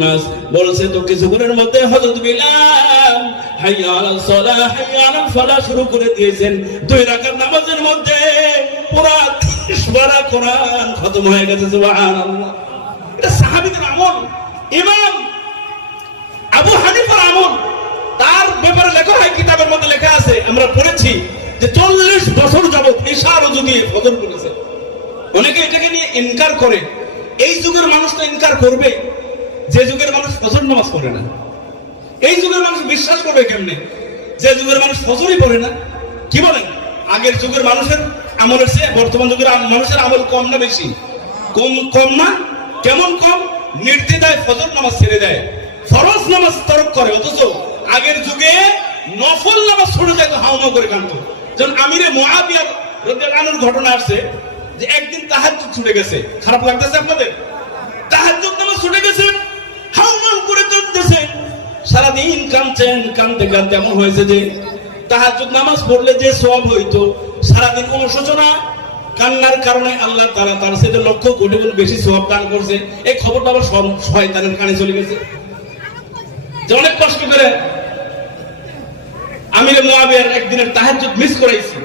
নাস বলছে তো কিছুক্ষণের মধ্যে হযরত বিলাল হাইয়া আলাস সালাহ হাইয়া আলাল ফালাহ শুরু করে দিয়েছেন। 2 রাকাত নামাজের মধ্যে পুরা 30 পারা কোরআন খতম হয়ে গেছে। সুবহানাল্লাহ। এটা সাহাবীদের আমল। ইমাম আবু হানিফার আমল, তার ব্যাপারে লেখা হয়, কিতাবের মধ্যে লেখা আছে, আমরা পড়েছি যে 40 বছর যাবত ইশার ওযু দিয়ে ফজর পড়েছে। অনেকে এটাকে নিয়ে ইনকার করে এই যুগের মানুষ তো ইনকার করবে যে যুগের মানুষ ফজর নামাজ পড়ে না। এই যুগের মানুষ বিশ্বাস করবে কেমনে যে যুগের মানুষ ফজরই পড়ে না? কি বলেন? আগের যুগের মানুষের আমলের চেয়ে বর্তমান যুগের মানুষের আমল কম না বেশি? কম না? কেমন কম? নির্দ্বিধায় ফজর নামাজ ছেড়ে দেয়, ফরজ নামাজ তরক করে। অথচ আগের যুগে নফল নামাজ ছুটে যায়, হাওমা করে কাঁদতো। যেমন আমিরে মুআবিয়া রাদিয়াল্লাহু আনহুর ঘটনা আসছে যে একদিন তাহাজ্জুদ ছুটে গেছে। খারাপ লাগতেছে আপনাদের? তাহাজ্জুদ নামাজ ছুটে গেছে, হাওমা করে কাঁদতেছে, সারাদিন কাঁদছেন। কাঁদতে কাঁদতে এমন হয়েছে যে তাহাজ্জুদ নামাজ পড়লে যে সওয়াব হইতো, সারাদিন অনুশোচনা কান্নার কারণে আল্লাহ তাআলা তার সাথে লক্ষ কোটি গুণ বেশি সওয়াব দান করছে। এই খবরটা আবার শয়তানের কানে চলে গেছে যে অনেক কষ্ট করে আমিরে মুআবিয়ার একদিনের তাহাজ্জুদ মিস করাইছি।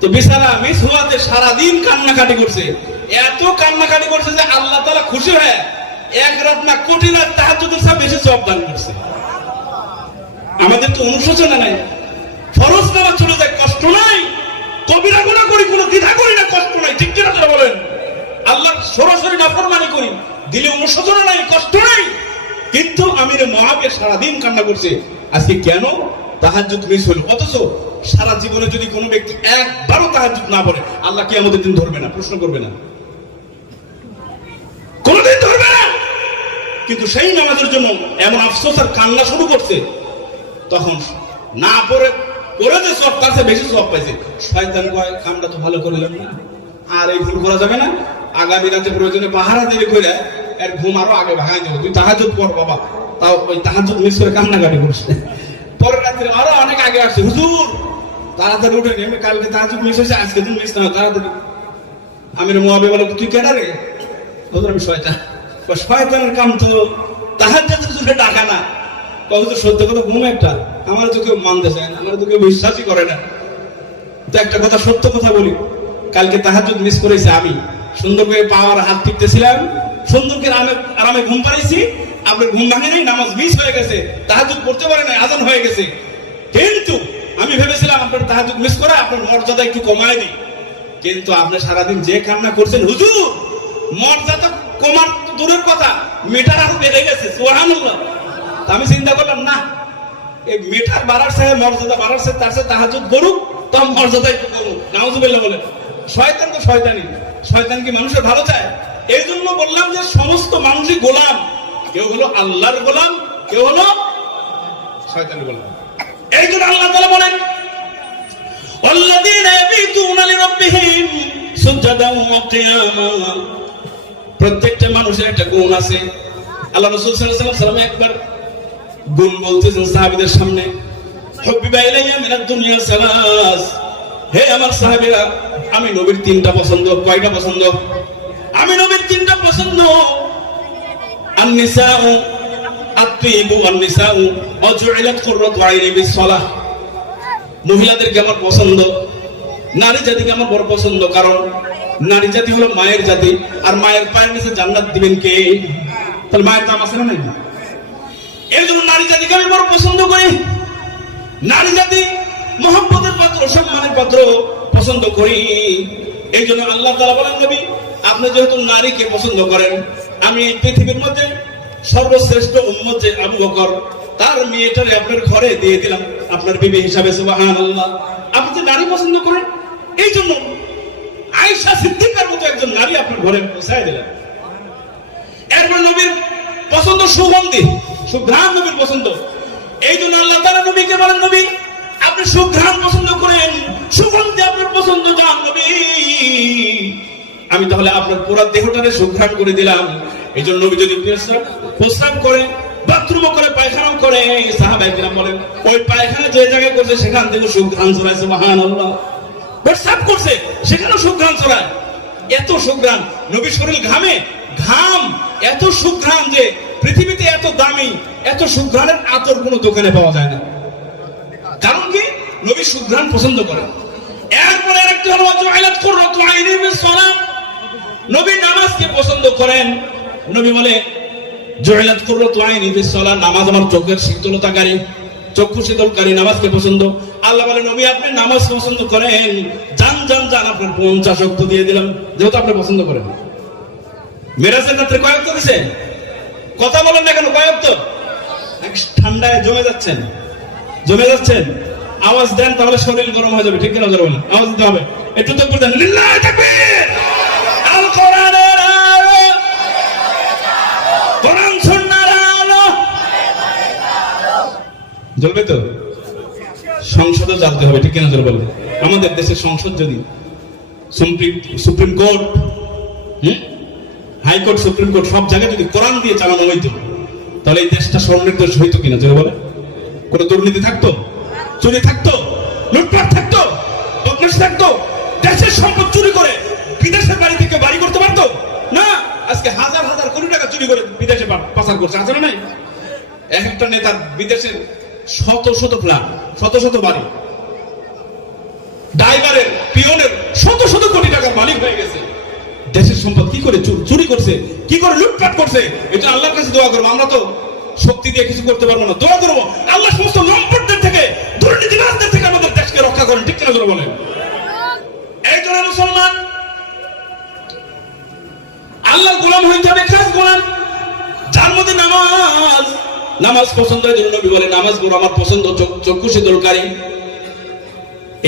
তো বিছানা মিস হওয়াতে সারাদিন কান্নাকাটি করছে, এত কান্নাকাটি করছে যে আল্লাহ তাআলা খুশি হয়ে এক রাত না কোটি রাত তাহাজ্জুদের চেয়ে বেশি সওয়াব দান করছে। আমাদের তো অনুশোচনা নাই, ফরজ নামাজ চলে যায়, কষ্ট নাই, কবিরা গুনাহ করি কোনো দ্বিধা করি না, কষ্ট নাই। ঠিক কিনা তারা বলেন? আল্লাহ সরাসরি নাফরমানি করি, দিলে অনুশোচনা নাই, কষ্ট নাই। কিন্তু আমিরে মুআবিয়া সারাদিন কান্না করছে, আজকে কেন তাহাজ্জুদ মিস হলো? অথচ সারা জীবনে যদি কোনো ব্যক্তি একবারও তাহাজ্জুদ না পড়ে, আল্লাহ কিয়ামতের দিন ধরবে না, প্রশ্ন করবে না, কোনদিন ধরবে না। কিন্তু সেই নামাজের জন্য এমন আফসোস আর কান্না শুরু করছে, তখন না পড়ে যে সব তার চেয়ে বেশি সব পাইছে। শয়তান কয়, কামটা তো ভালো করলাম না, আর এই ভুল করা যাবে না, আগামী রাতে প্রয়োজনে পাহারা দেরি করে এর ঘুম আরো আগে ভাঙাই দেবো, তুই তাহাজ্জুদ পড় বাবা। তাও ওই তাহাজ্জুদ মিস করে কান্নাকাটি করছে। পরের রাত্রে আরো অনেক আগে আসছে, হুজুর তাড়াতাড়ি উঠে নেমে, কালকে তাহাজ্জুদ মিস হয়েছে, আজকে তুমি মিস না, তাড়াতাড়ি। আমিরে মুআবিয়া বলে, তুই কেডা রে? হুজুর আমি শয়তান। শয়তানের কাম তো তাহাজ্জুদের জন্য ডাকা না। হুজুর সত্য কথা, ঘুম একটা, আমার তো কেউ মানতে চায় না, আমার তো কেউ বিশ্বাসই করে না। তো একটা কথা, সত্য কথা বলি, কালকে তাহাজ্জুদ মিস করেছি আমি। সুন্দর করে পাওয়ার হাত টিপতেছিলাম, সুন্দর করে আরামে ঘুম পাড়াইছি, আপনার ঘুম ভাঙে নাই, নামাজ মিস হয়ে গেছে, তাহাজ্জুদ পড়তে পারে নাই, আজান হয়ে গেছে। কিন্তু আমি ভেবেছিলাম আপনার তাহাজ্জুদ মিস করে আপনার মর্যাদা একটু কমায় দিই। কিন্তু আপনি সারাদিন যে কান্না করছেন, হুজুর মর্যাদা কমার দূরের কথা, মিটার আরো বেড়ে গেছে, সুবহানাল্লাহ। আমি চিন্তা করলাম, না, এই মিটার বাড়ার সাথে মর্যাদা বাড়ার সাথে তার সাথে তাহাজ্জুদ করুক, তো মর্যাদা একটু করুক। নাউজুবিল্লাহ বলেন। শয়তান তো শয়তানি, শয়তান কি মানুষের ভালো চায়? এই জন্য বললাম যে সমস্ত মানুষই গোলাম, কেউ হলো আল্লাহর গোলাম, কেউ হলো শয়তানের গোলাম। এই জন্য আল্লাহ তাআলা বলেন, ওয়াল্লাযীনা ইয়াবিতুনা লিরাব্বিহিম সুজদান ওয়া কিয়ামা। প্রত্যেকটা মানুষের একটা গুণ আছে। আল্লাহ রাসূল সাল্লাল্লাহু আলাইহি ওয়াসাল্লাম একবার গুণ বলতেছেন সাহাবীদের সামনে, হুব্বিবা ইলাইয়া মিনাদ দুনিয়া সালাস। হে আমার সাহাবীরা, আমি নবীর তিনটা পছন্দ। কয়টা পছন্দ? আমি নবীর তিনটা পছন্দ। আন-নিসাউ আত-তিয়িবু ওয়ান-নিসাউ ওয়াজুইলাত কুররাতু আইনি বিস-সালাহ। মহিলাদেরকে আমার পছন্দ, নারী জাতিকে আমার বড় পছন্দ। কারণ নারী জাতি হলো মায়ের জাতি, আর মায়ের পায়ের নিচে জান্নাত দিবেন কে? তাহলে মায়ের দাম আছে না নাই? এর জন্য নারী জাতিকে আমি বড় পছন্দ করি। নারী জাতি মহব্বতের পাত্র, সম্মানের পাত্র, পছন্দ করি। এই জন্য আল্লাহ তাআলা বলেন, নবী আপনি যেহেতু নারীকে পছন্দ করেন, আমি এই পৃথিবীর মধ্যে সর্বশ্রেষ্ঠ উম্মত যে আবু বকর, তার মেয়েটারে আপনার ঘরে দিয়ে দিলাম আপনার বিবি হিসাবে। সুবহানাল্লাহ। আপনি যে নারী পছন্দ করেন, এই জন্য আয়েশা সিদ্দিকার মতো একজন নারী আপনার ঘরে পৌঁছায় দিলাম। এরপর নবীর পছন্দ সুগন্ধি, সুঘ্রাণ নবীর পছন্দ। এই জন্য আল্লাহ তাআলা নবীকে বলেন, নবী আপনি সুঘ্রাণ পছন্দ করেন, সুগন্ধি আপনার পছন্দ, যান নবী আমি তাহলে আপনার পুরো দেহটারে সুঘ্রাণ করে দিলাম। এই জন্য নবী যদি প্রস্রাব করে, বাথরুম করে, পায়খানা করে, সাহাবায়ে কিরাম বলেন ওই পায়খানা যে জায়গায় করছে সেখান থেকে সুঘ্রাণ ছড়ায়। সুবহানাল্লাহ। প্রস্রাব করছে সেখানে সুঘ্রাণ ছড়ায়। এত সুঘ্রাণ, নবী শরীর ঘামে, ঘাম এত সুঘ্রাণ যে পৃথিবীতে এত দামি, এত সুঘ্রাণের আতর কোনো দোকানে পাওয়া যায় না। কারণ কি? নবী সুঘ্রাণ পছন্দ করেন। এরপরে আরেকটা হলো ওয়াজুইলাত কুররাতু আইনি বিস-সালাহ। নবী নামাজকে পছন্দ করেন। নবী বলে জুইলাত কুররাতু আইনি বিস-সালাহ, নামাজ আমার চোখের শীতলতাকারী, চক্ষু শীতলকারী, নামাজকে পছন্দ। আল্লাহ বলে, নবী আপনি নামাজ পছন্দ করেন, জান জান জান আপনার 50 ওয়াক্ত দিয়ে দিলাম, যেহেতু আপনি পছন্দ করেন। মেরাজের রাত্রে কয় ওয়াক্ত দিয়েছে? কথা বলেন না কেন? কয় ওয়াক্ত? ঠান্ডায় জমে যাচ্ছেন, জমে যাচ্ছেন। আওয়াজ দেন তাহলে শরীর গরম হয়ে যাবে, ঠিক কিনা? জোরে বলেন, আওয়াজ দিতে হবে। একটু তাকবীর দেন, লিল্লাহি তাকবীর। আল কোরআনের আলো, কোরআন সুন্নাহর আলো জ্বলবে তো? সংসদে জ্বালতে হবে, ঠিক কিনা? জোরে বলেন। আমাদের দেশের সংসদ যদি supreme court, high court, supreme court সব জায়গায় যদি কোরআন দিয়ে চালানো হইতো, তাহলে এই দেশটা স্বর্ণের দেশ হইতো কিনা? জোরে বলে। কোন দুর্নীতি থাকতো? চুরি থাকতো? লুটপাট থাকতো? বদমাশি থাকতো? দেশের সম্পদ চুরি করে বিদেশের বাড়ি থেকে বাড়ি করতে পারতো না? আজকে হাজার হাজার কোটি টাকা চুরি করে বিদেশে পাচার করছে, আছে না নাই? এক একটা নেতার বিদেশের শত শত ফ্ল্যাট, শত শত বাড়ি, ড্রাইভারের, পিয়নের শত শত কোটি টাকার মালিক হয়ে গেছে। দেশের সম্পদ কি করে চুরি করছে, কি করে লুটপাট করছে, এটা আল্লাহর কাছে দোয়া করবো। আমরা তো শক্তি দিয়ে কিছু করতে পারবো না, দোয়া করবো আল্লাহ সমস্ত লম্পটদের থেকে, দুর্নীতিবাজদের থেকে আমাদের দেশকে রক্ষা করেন, ঠিক কিনা? জোরে বলেন। এই জন্য মুসলমান আল্লাহর গোলাম হইতে হবে, খাস গোলাম, যার মধ্যে নামাজ পছন্দ। এই জন্য নবী বলে, নামাজ গুলো আমার পছন্দ, চক্ষু শীতলকারী।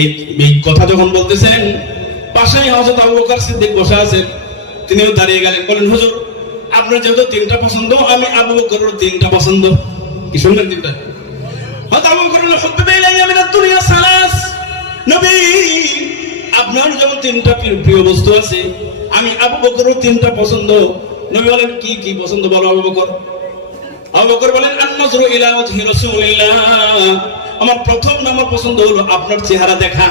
এই কথা যখন বলতেছেন, পাশেই হযরত আবু বকর সিদ্দিক বসে আছেন, তিনিও দাঁড়িয়ে গেলেন, বলেন, হুজুর আপনার যেহেতু তিনটা পছন্দ, আমি আবু বকরের তিনটা পছন্দ। কি শুনলেন? তিনটা। হযরত আবু বকর বললেন, হুব্বিবা ইলাইয়া মিনাদ দুনিয়া সালাস। নবী, আপনার যেমন তিনটা প্রিয় বস্তু আছে, আমি আবু বকরের তিনটা পছন্দ। নবী বলেন, কি কি পছন্দ বলো আবু বকর? আবু বকর বলেন, আন-নাযরু ইলা ওয়াজহি রাসূলিল্লাহ। আমার প্রথম নাম্বার পছন্দ হলো আপনার চেহারা দেখা,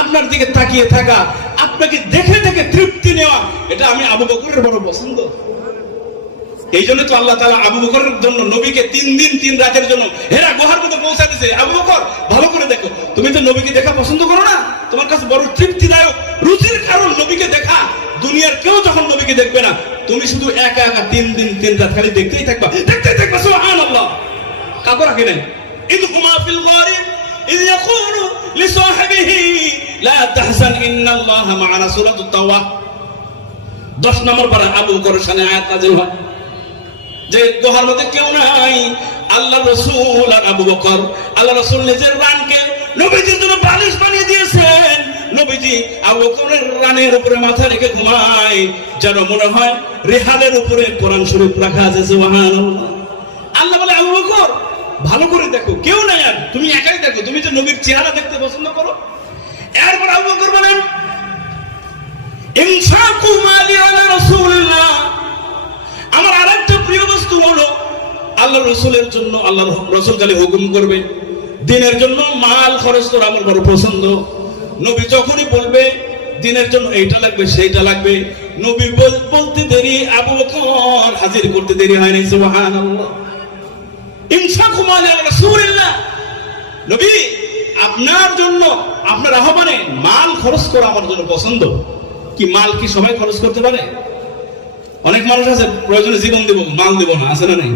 আপনার দিকে তাকিয়ে থাকা, আপনাকে দেখে দেখে তৃপ্তি নেওয়া, এটা আমি আবু বকরের বড় পছন্দ। এই জন্য তো আল্লাহ তাআলা আবু বকরের জন্য নবীকে 3 দিন 3 রাতের জন্য হেরা গুহার মধ্যে পৌঁছা দিয়েছে। আবু বকর, ভালো করে দেখো, তুমি তো নবীকে দেখা পছন্দ করো না? তোমার কাছে বড় তৃপ্তিদায়ক রুচির কারণ নবীকে দেখা। দুনিয়ার কেউ যখন নবীকে দেখবে না, তুমি শুধু একা একা 3 দিন 3 রাত খালি দেখতেই থাকবা, দেখতেই থাকবা। সুবহানাল্লাহ। কাগর রাখে নাই। ইদ হুমা ফিল গারিব ইদ ইয়াকুলু লিসাহিবিহি লা তাহজান ইন্নাল্লাহা মা'ানা, সূরাতুত তাওবা 10 নম্বর পারা আবু বকরের শানে আয়াত নাযিল হয় যে গুহার মধ্যে কেউ নাই, আল্লাহ রাসূল আর আবু বকর। আল্লাহ রাসূল নিজের রানকে নবীজির জন্য বালিশ বানিয়ে দিয়েছেন। নবীজি আবু বকরের রানের উপরে মাথা রেখে ঘুমায়, যেন মনে হয় রেহালের উপরে কোরআন শরীফ রাখা আছে। সুবহানাল্লাহ। আল্লাহ বলে, আবু বকর ভালো করে দেখো, কেউ নাই, আর তুমি একাই দেখো, তুমি যে নবীর চেহারা দেখতে পছন্দ করো। এরপর আবু বকর বলেন, ইনফাকু মালি আলা রাসূলিল্লাহ। আমার আরেকটা প্রিয় বস্তু হলো আল্লাহর রাসূলের জন্য, আল্লাহর রাসূল খালি হুকুম করবে, দিনের জন্য মাল খরচ করা আমার বড় পছন্দ। নবী যখনই বলবে দিনের জন্য এইটা লাগবে সেইটা লাগবে, নবী বলতে দেরি, আবু বকর হাজির করতে দেরি হয় না। সুবহানাল্লাহ। ইনফাকু মালি আলা রাসূলিল্লাহ। নবী আপনার জন্য, আপনার আহ্বানে মাল খরচ করা আমার জন্য পছন্দ। কি মাল কি সবাই খরচ করতে পারে? অনেক মানুষ আছে প্রয়োজনে জীবন দেব, মাল দেব না, আছে না নাই?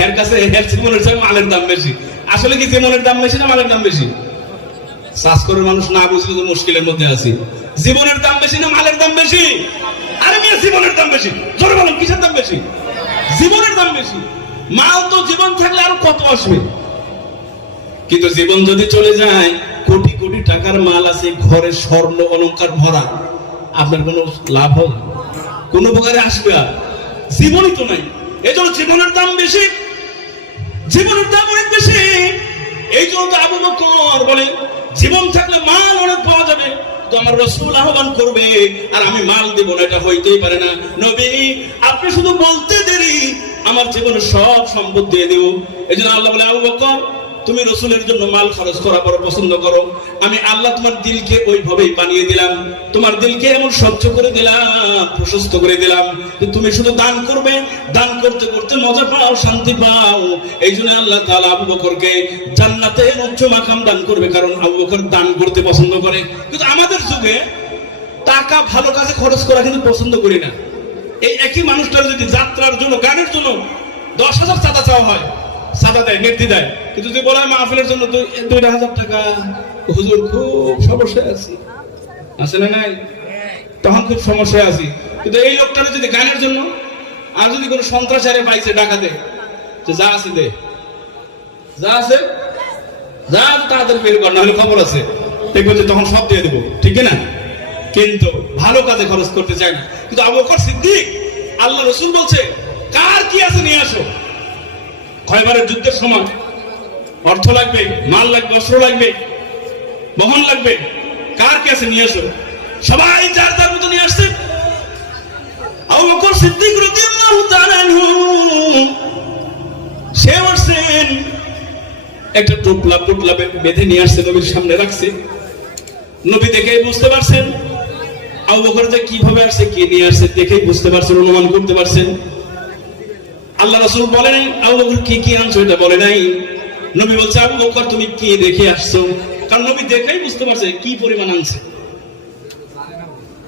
হের কাছে হের জীবনের চেয়ে মালের দাম বেশি। আসলে কি জীবনের দাম বেশি না মালের দাম বেশি? সাজ করে মানুষ না বুঝলে তো মুশকিলের মধ্যে আছি। জীবনের দাম বেশি না মালের দাম বেশি? আরে মিয়া, জীবনের দাম বেশি। জোরে বলেন, কিসের দাম বেশি? জীবনের দাম বেশি। মাল তো জীবন থাকলে আরো কত আসবে, কিন্তু জীবন যদি চলে যায়, কোটি কোটি টাকার মাল আছে ঘরে, স্বর্ণ অলংকার ভরা, আপনার কোনো লাভ হবে? কোন উপকারে আসবে? আর জীবনই তো নাই। এই জন্য জীবনের দাম বেশি, জীবনের দাম অনেক বেশি। এই জন্য আবু বকর বলে, জীবন থাকলে মাল অনেক পাওয়া যাবে, তো আমার রাসূল আহ্বান করবে আর আমি মাল দেব না, এটা হইতেই পারে না। নবী আপনি শুধু বলতে দেরি, আমার জীবনের সব সম্পদ দিয়ে দেব। এই জন্য আল্লাহ বলে, আবু বকর তুমি রাসূলের জন্য মাল খরচ করা বড় পছন্দ করো, আমি আল্লাহ তোমার দিলকে ওইভাবেই বানিয়ে দিলাম, তোমার দিলকে এমন স্বচ্ছ করে দিলাম, প্রশস্ত করে দিলাম যে তুমি শুধু দান করবে, দান করতে করতে মজা পাও, শান্তি পাও। এই জন্য আল্লাহ তাআলা আবু বকরকে জান্নাতে উচ্চ মাকাম দান করবে, কারণ আবু বকর দান করতে পছন্দ করে। কিন্তু আমাদের যুগে টাকা ভালো কাজে খরচ করা কিন্তু পছন্দ করি না। এই একই মানুষটার যদি যাত্রার জন্য, গানের জন্য 10,000 চাঁদা চাওয়া হয়, চাঁদা দেয়, নেত্রী দেয়, কিন্তু যদি বলা হয় মাহফিলের জন্য 2,000 টাকা, হুজুর খুব সমস্যায় আছি, আছে না নাই? তখন খুব সমস্যায় আছি, কিন্তু এই লোকটার যদি গানের জন্য আর যদি কোনো সন্ত্রাসারে পাইছে ডাকাতে, যা আছে দে, যা আছে যা তাদের বের কর, না হলে খবর আছে, দেখবো যে তখন সব দিয়ে দেবো, ঠিক না? কিন্তু ভালো কাজে খরচ করতে চায় না। কিন্তু আবু বকর সিদ্দিক, আল্লাহ রাসূল বলছে কার কি আছে নিয়ে আসো। খয়বরের যুদ্ধের সময় অর্থ লাগবে, মাল লাগবে, অস্ত্র লাগবে, বহন লাগবে, কার কি আছে নিয়ে আসো। সবাই যার যার মতো নিয়ে আসছে। আবু বকর সিদ্দিক রাদিয়াল্লাহু তাআলা আনহু সে বলছেন একটা টুকলা টুকলা বেঁধে নিয়ে আসছে, নবীর সামনে রাখছে। নবী দেখে বুঝতে পারছেন আবু বকর যে কিভাবে আসছে, কে নিয়ে আসছে দেখেই বুঝতে পারছেন, অনুমান করতে পারছেন। আল্লাহ রাসূল বলে নাই আবু বকর কি কি আনছো এটা বলে নাই। নবী বলছে আবু বকর তুমি কি রেখে আসছো, কারণ নবী দেখেই বুঝতে পারছে কি পরিমাণ আনছে,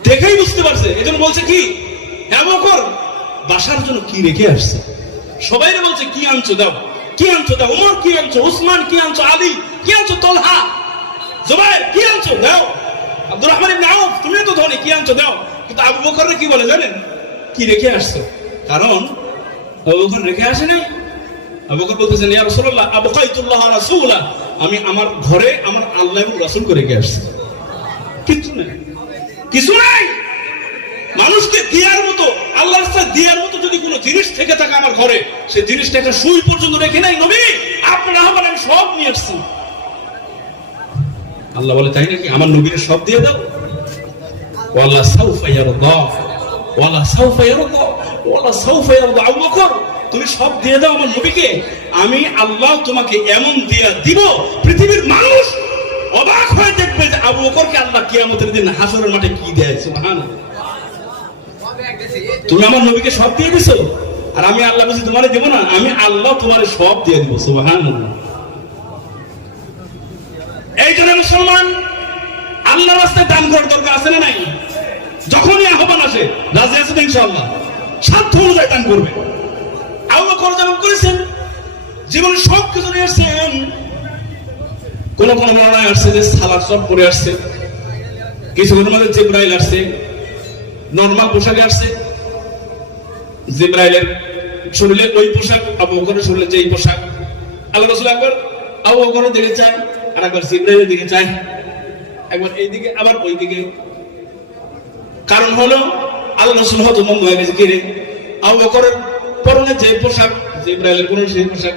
দেখেই বুঝতে পারছে। এজন্য বলছে কি আবু বকর বাসার জন্য কি রেখে আসছে। সবাই বলছে কি আনছো দাও, কি আনছো দাও, ওমর কি আনছো, উসমান কি আনছো, আলী কি আনছো, তলহা, জুবাইর কি আনছো দাও, আব্দুর রহমান ইবনে আউফ তুমি তো ধনী কি আনছো দাও। কিন্তু আবু বকর কি বলে জানেন, কি রেখে আসছো। কারণ আবু বকর রেখে আসে নাই। আবু বকর বলতেছেন ইয়া রাসূলুল্লাহ আবকাইতুল্লাহ রাসূলা, আমি আমার ঘরে আমার আল্লাহ এবং রাসূলকে রেখে আসছি। কিছু নাই, কিছু নাই। মানুষকে দেওয়ার মতো, আল্লাহর কাছে দেওয়ার মতো যদি কোনো জিনিস থেকে থাকে আমার ঘরে, সেই জিনিসটা একটা সুই পর্যন্ত রেখে নাই নবী, আপনারা হবেন আমি সব নিয়ে আসছি। আল্লাহ বলে তাই নাকি, আমার নবীর সব দিয়ে দাও। ওয়ালা সাউফা ইয়ারদা, ওয়ালা সাউফা ইয়ারদা, ওয়ালা সাউফা ইয়ারদা। আবু বকর তুমি সব দিয়ে দাও আমার নবীকে, আমি আল্লাহ তোমাকে এমন দিয়া দিব পৃথিবীর মানুষ অবাক হয়ে দেখবে যে আবু বকরকে আল্লাহ কিয়ামতের দিন হাসরের মাঠে কি দেয়। সুবহানাল্লাহ, তুমি আমার নবীকে সব দিয়ে দিছো, আর আমি আল্লাহ বলছি তোমারে দেবো না, আমি আল্লাহ তোমারে সব দিয়ে দিব। সুবহানাল্লাহ। এই জন্য মুসলমান আল্লাহর রাস্তায় দান করার দরকার আছে না নাই? যখনই আহ্বান আসে রাজি আছেন ইনশাআল্লাহ, সাধ্য অনুযায়ী দান করবে। আবু বকর যেমন করেছেন, জীবনে সব কিছু নিয়ে আসছেন। কোন কোন বর্ণনায় আসছে যে সালাত সব পরে আসছে, কিছু কোন মধ্যে জিবরাইল আসছে, নরমাল পোশাকে আসছে। জিবরাইলের শরীরে ওই পোশাক, আবু বকরের শরীরে যেই পোশাক। আল্লাহ রাসূল একবার আবু বকরের দিকে চায়, আর একবার জিবরাইলের দিকে চায়, একবার এই দিকে আবার ওই দিকে। কারণ হলো আল্লাহ রাসূল হয়তো মন হয়ে গেছে, কি রে আবু বকরের পরনে যে পোশাক, জিবরাইলের পরনে সেই পোশাক।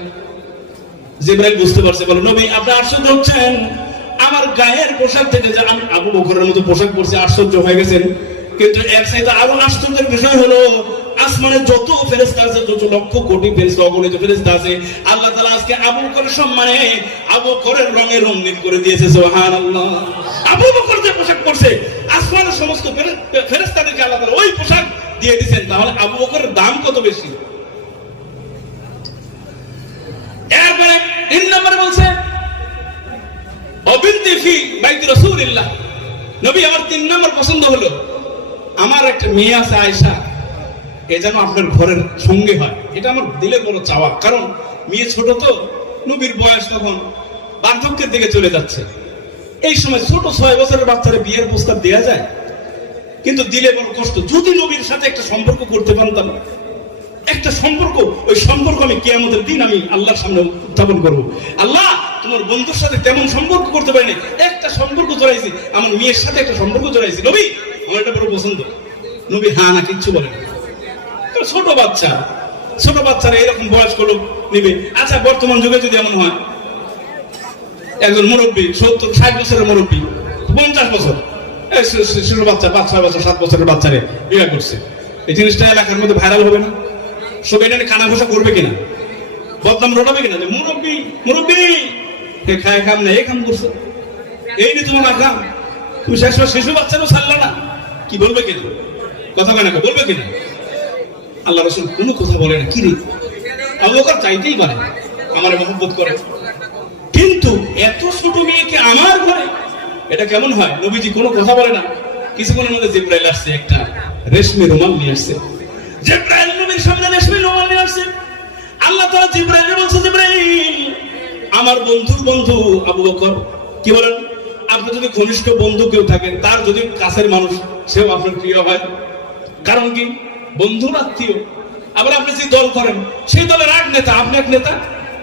জিবরাইল বুঝতে পারছে, বলে নবী আপনি আশ্চর্য হচ্ছেন আমার গায়ের পোশাক থেকে, যে আমি আবু বকরের মতো পোশাক পরছি, আশ্চর্য হয়ে গেছেন। কিন্তু এর চাইতে আরো আশ্চর্যের বিষয় হলো আসমানে যত ফেরেশতা আছে, যত লক্ষ কোটি ফেরেশতা, অগণিত ফেরেশতা আছে, আল্লাহ তাআলা আজকে আবু বকরের সম্মানে আবু বকরের রঙে রঙিন করে দিয়েছে। সুবহানাল্লাহ। আবু বকর যে পোশাক পরছে, আসমানের সমস্ত ফেরেশতাদেরকে আল্লাহ তাআলা ওই পোশাক দিয়ে দিয়েছেন। তাহলে আবু বকরের দাম কত বেশি। এরপরে 3 নম্বরে বলছে অবিন্তি ফি বাইতি রাসূলিল্লাহ, নবী আমার 3 নম্বর পছন্দ হলো আমার একটা মেয়ে আছে আয়েশা, এ যেন আপনার ঘরের সঙ্গে হয়। এটা আমার দিলের বড় চাওয়া, কারণ মেয়ে ছোট তো, নবীর বয়স তখন বার্ধক্যের দিকে চলে যাচ্ছে। এই সময় ছোট 6 বছরের বাচ্চারা বিয়ের প্রস্তাব দেয়া যায়, কিন্তু দিলে বড় কষ্ট। যদি নবীর সাথে একটা সম্পর্ক করতে পারতাম, একটা সম্পর্ক, ওই সম্পর্ক আমি কিয়ামতের দিন আমি আল্লাহর সামনে উত্থাপন করবো। আল্লাহ তোমার বন্ধুর সাথে তেমন সম্পর্ক করতে পারিনি, একটা সম্পর্ক জড়াইছি, আমার মেয়ের সাথে একটা সম্পর্ক জড়াইছি, নবী আমার এটা বড় পছন্দ। নবী হ্যাঁ না কিচ্ছু বলে না। ছোট বাচ্চা, ছোট বাচ্চারা এরকম বয়স্ক লোক নিবে। আচ্ছা বর্তমান যুগে যদি এমন হয়, একজন মুরব্বী 70-60 বছরের মুরব্বী 50 বছর ছোট বাচ্চা 5-6 বছর 7 বছরের বাচ্চারে বিয়ে করছে, এই জিনিসটা এলাকার মধ্যে ভাইরাল হবে না? সব এটা কানা ঘোষা করবে কিনা, বদনাম রটাবে কিনা, যে মুরব্বী মুরব্বী খায় খাম না, এই কাম করছো, এই নিয়ে তোমার আকাম, তুমি শেষ শিশু বাচ্চারও ছাড়লা না, কি বলবে কিনা, কথা কেনা বলবে কিনা? আল্লাহ রাসূল কোনো কথা বলে না। কি রে আবু বকর চাইতেই পারে আমার মহব্বত করে, কিন্তু এত ছোট মেয়েকে আমার ঘরে, এটা কেমন হয়? নবীজি কোনো কথা বলে না। কিছুক্ষণের মধ্যে জিবরাইল আসছে, একটা রেশমি রুমাল নিয়ে আসছে। জিবরাইল নবীর সামনে রেশমি রুমাল নিয়ে আসছে। আল্লাহ তাআলা জিবরাইলকে বলছে, জিবরাইল আমার বন্ধুর বন্ধু আবু বকর, কি বলেন, আপনি যদি ঘনিষ্ঠ বন্ধু কেউ থাকেন, তার যদি কাছের মানুষ, সেও আপনার প্রিয় হয়, কারণ কি? বন্ধুর আত্মীয়। আবার আপনি যে দল করেন সেই দলের আরেক নেতা, আপনি এক নেতা,